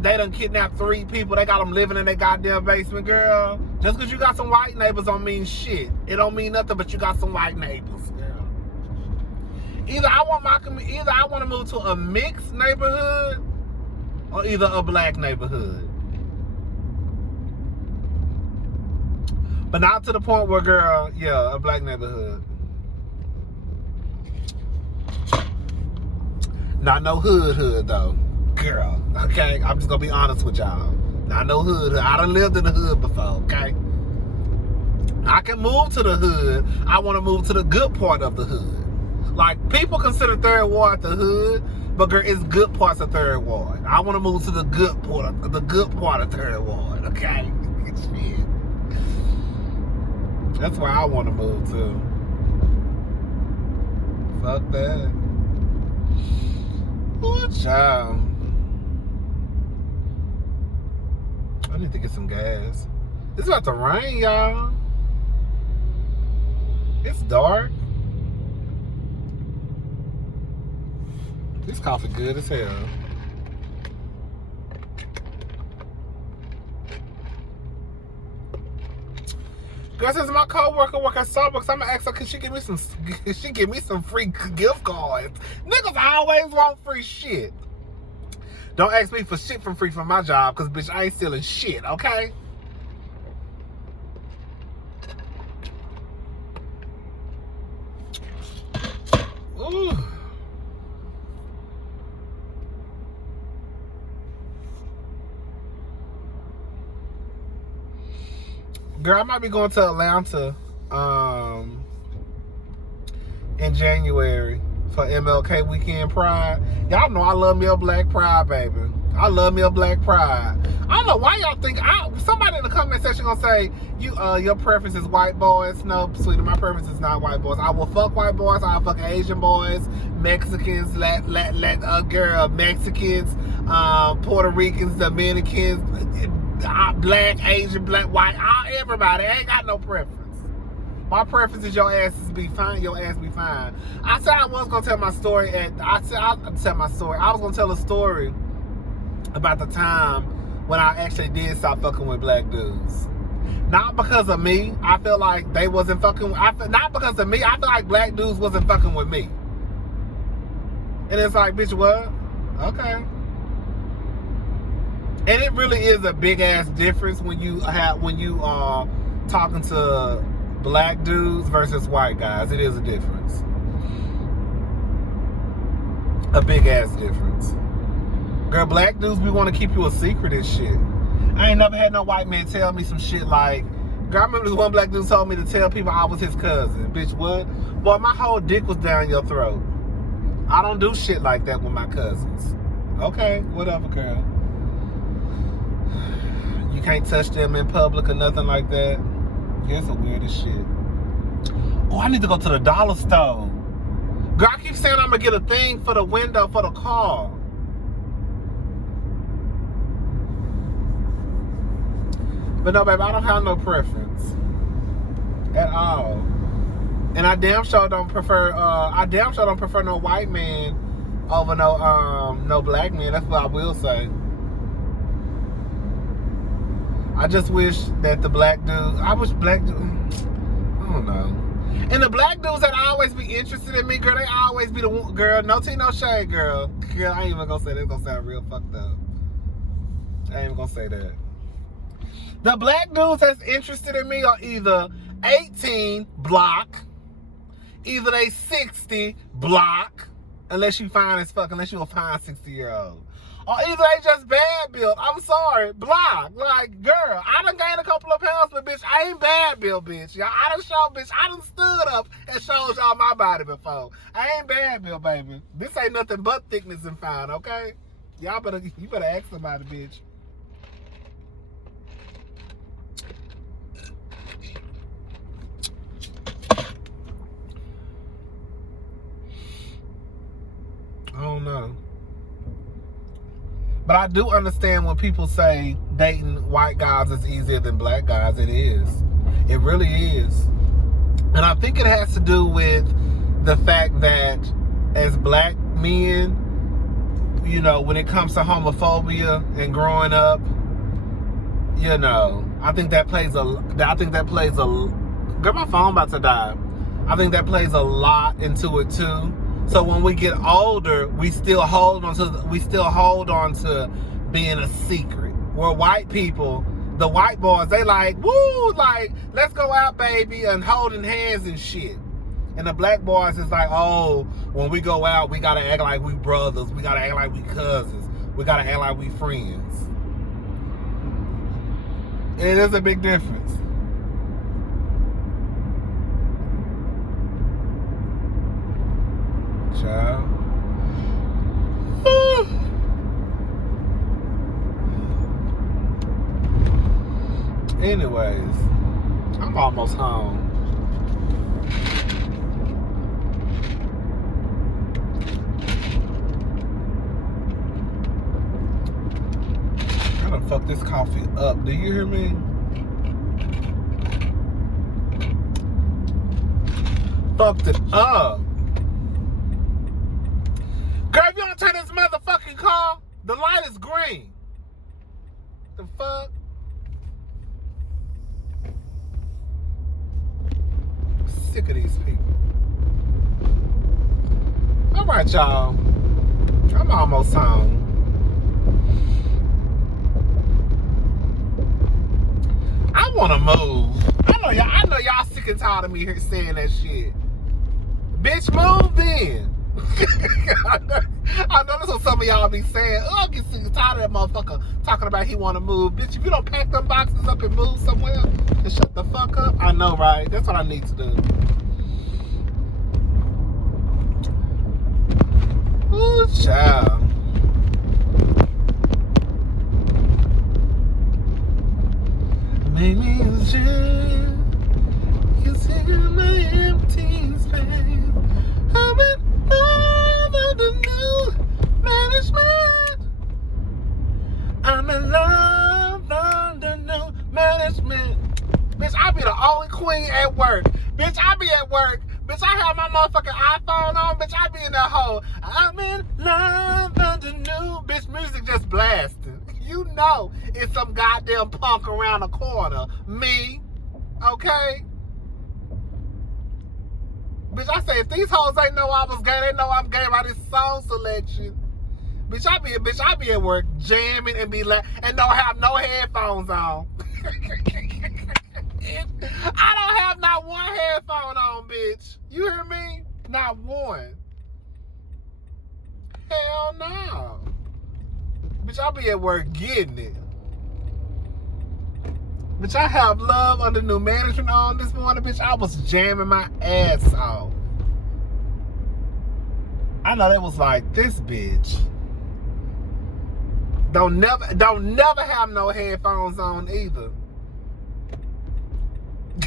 They done kidnapped 3 people. They got them living in their goddamn basement, girl. Just because you got some white neighbors don't mean shit. It don't mean nothing, but you got some white neighbors, girl. Either I want to move to a mixed neighborhood or either a black neighborhood. But not to the point where, girl, a black neighborhood. Not no hood though, girl. Okay, I'm just gonna be honest with y'all. Not no hood. I done lived in the hood before. Okay, I can move to the hood. I want to move to the good part of the hood. Like, people consider 3rd Ward the hood, but girl, it's good parts of 3rd Ward. I want to move to the good part of 3rd Ward. Okay, shit. That's where I want to move to. Fuck that. Ooh, child. I need to get some gas. It's about to rain, y'all. It's dark. This coffee good as hell. Girl, since my co-worker work at Starbucks, I'm gonna ask her, can she give me some free gift cards? Niggas always want free shit. Don't ask me for shit for free from my job, cause bitch, I ain't stealing shit, okay? Ooh. Girl, I might be going to Atlanta in January for MLK Weekend Pride. Y'all know I love me a Black Pride, baby. I love me a Black Pride. I don't know why y'all think somebody in the comment section gonna say your preference is white boys. No, sweetie, my preference is not white boys. I will fuck white boys. I'll fuck Asian boys, Mexicans, Mexicans, Puerto Ricans, Dominicans. black, Asian, black, white, everybody. I ain't got no preference. My preference is your asses be fine. Your ass be fine. I said I was gonna tell my story. I was gonna tell a story about the time when I actually did stop fucking with black dudes. Not because of me. I feel like they wasn't fucking. Not because of me. I feel like black dudes wasn't fucking with me. And it's like, bitch, what? Okay. And it really is a big ass difference when you are talking to black dudes versus white guys. It is a difference. A big ass difference. Girl, black dudes, we want to keep you a secret and shit. I ain't never had no white man tell me some shit like, girl, I remember this one black dude told me to tell people I was his cousin. Bitch, what? Boy, my whole dick was down your throat. I don't do shit like that with my cousins. Okay, whatever, girl. You can't touch them in public or nothing like that. It's the weirdest shit. Oh, I need to go to the dollar store. Girl, I keep saying I'm gonna get a thing for the window for the car. But no, baby, I don't have no preference at all. And I damn sure don't prefer no white man over no black man. That's what I will say. I just wish that the black dudes, I don't know. And the black dudes that always be interested in me, girl, they always be the one, girl, no tea, no shade, girl. Girl, I ain't even gonna say that. It's gonna sound real fucked up. I ain't even gonna say that. The black dudes that's interested in me are either 18 block, either they 60 block, unless you fine as fuck, unless you a fine 60-year-old. Or either they just bad built. I'm sorry, block. Like, girl, I done gained a couple of pounds, but bitch, I ain't bad built, bitch. Y'all, I done stood up and showed y'all my body before. I ain't bad built, baby. This ain't nothing but thickness and fine, okay? You better ask somebody, bitch. I don't know. But I do understand when people say dating white guys is easier than black guys. It is. It really is. And I think it has to do with the fact that as black men, you know, when it comes to homophobia and growing up, you know, I think that plays a girl, my phone about to die. I think that plays a lot into it too. So when we get older, we still hold on to being a secret. Where white people, the white boys, they like, woo, like, let's go out, baby, and holding hands and shit. And the black boys is like, oh, when we go out, we gotta act like we brothers, we gotta act like we cousins, we gotta act like we friends. It is a big difference. Child. Anyways, I'm almost home. I done fucked this coffee up. Do you hear me? Fucked it up. Girl, if you don't turn this motherfucking car, the light is green. The fuck? Sick of these people. Alright, y'all. I'm almost home. I wanna move. I know y'all sick and tired of me here saying that shit. Bitch, move then. I know that's what some of y'all be saying. Oh, I get sick and tired of that motherfucker talking about he want to move. Bitch, if you don't pack them boxes up and move somewhere and shut the fuck up, I know, right? That's what I need to do. Ooh, child. Make me ashamed. Consider my empty space. I'm in love with the new management. I'm in love. queen at work. Bitch, I be at work. Bitch, I have my motherfucking iPhone on. Bitch, I be in that hole. I'm in love under new. Bitch, music just blasting. You know it's some goddamn punk around the corner. Me. Okay? Bitch, I say if these hoes ain't know I was gay, they know I'm gay by this song selection. Bitch, I be at work jamming and and don't have no headphones on. I don't have not one headphone on, bitch. You hear me? Not one. Hell no. Bitch, I be at work getting it. Bitch, I have love under new management on this morning, bitch. I was jamming my ass off. I know that was like this, bitch. Don't never have no headphones on either.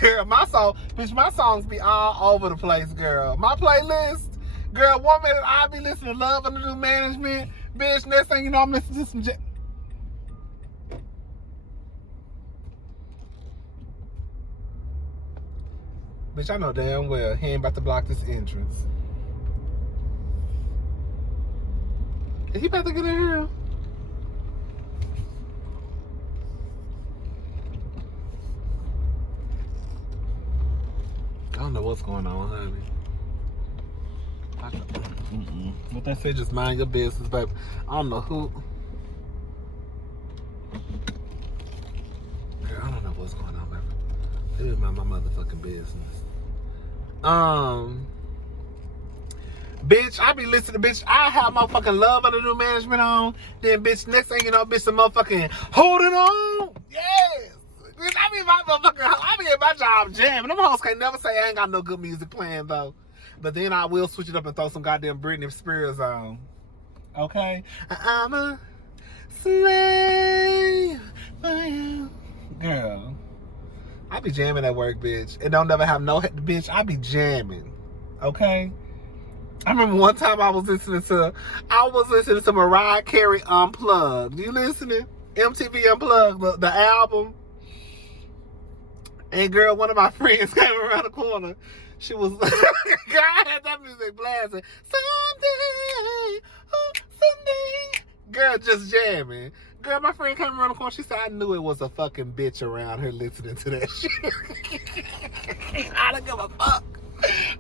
Girl, my songs be all over the place, girl. My playlist, girl, 1 minute I be listening to Love Under New Management. Bitch, next thing you know, I'm listening to some Bitch, I know damn well he ain't about to block this entrance. Is he about to get in here? I don't know what's going on, honey. What that say, just mind your business, baby. I don't know who. Girl, I don't know what's going on, baby. Let me mind my motherfucking business. Bitch, I be listening to, bitch, I have motherfucking Love Under New Management on. Then, bitch, next thing you know, bitch, the motherfucking holding on. Yes. Bitch, I be at my job jamming. Them hoes can't never say I ain't got no good music playing, though. But then I will switch it up and throw some goddamn Britney Spears on. Okay? I'm a slave for you. Girl. I be jamming at work, bitch. It don't never have no, bitch, I be jamming. Okay? I remember one time I was listening to Mariah Carey Unplugged. You listening? MTV Unplugged, the album. And girl, one of my friends came around the corner. She was, girl, I had that music blasting. Someday, oh, someday. Girl, just jamming. Girl, my friend came around the corner. She said, I knew it was a fucking bitch around her listening to that shit. I don't give a fuck.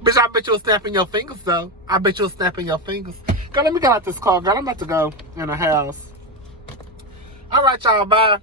Bitch, I bet you'll snap in your fingers, though. I bet you'll snap in your fingers. Girl, let me get out this car, girl. I'm about to go in the house. All right, y'all. Bye.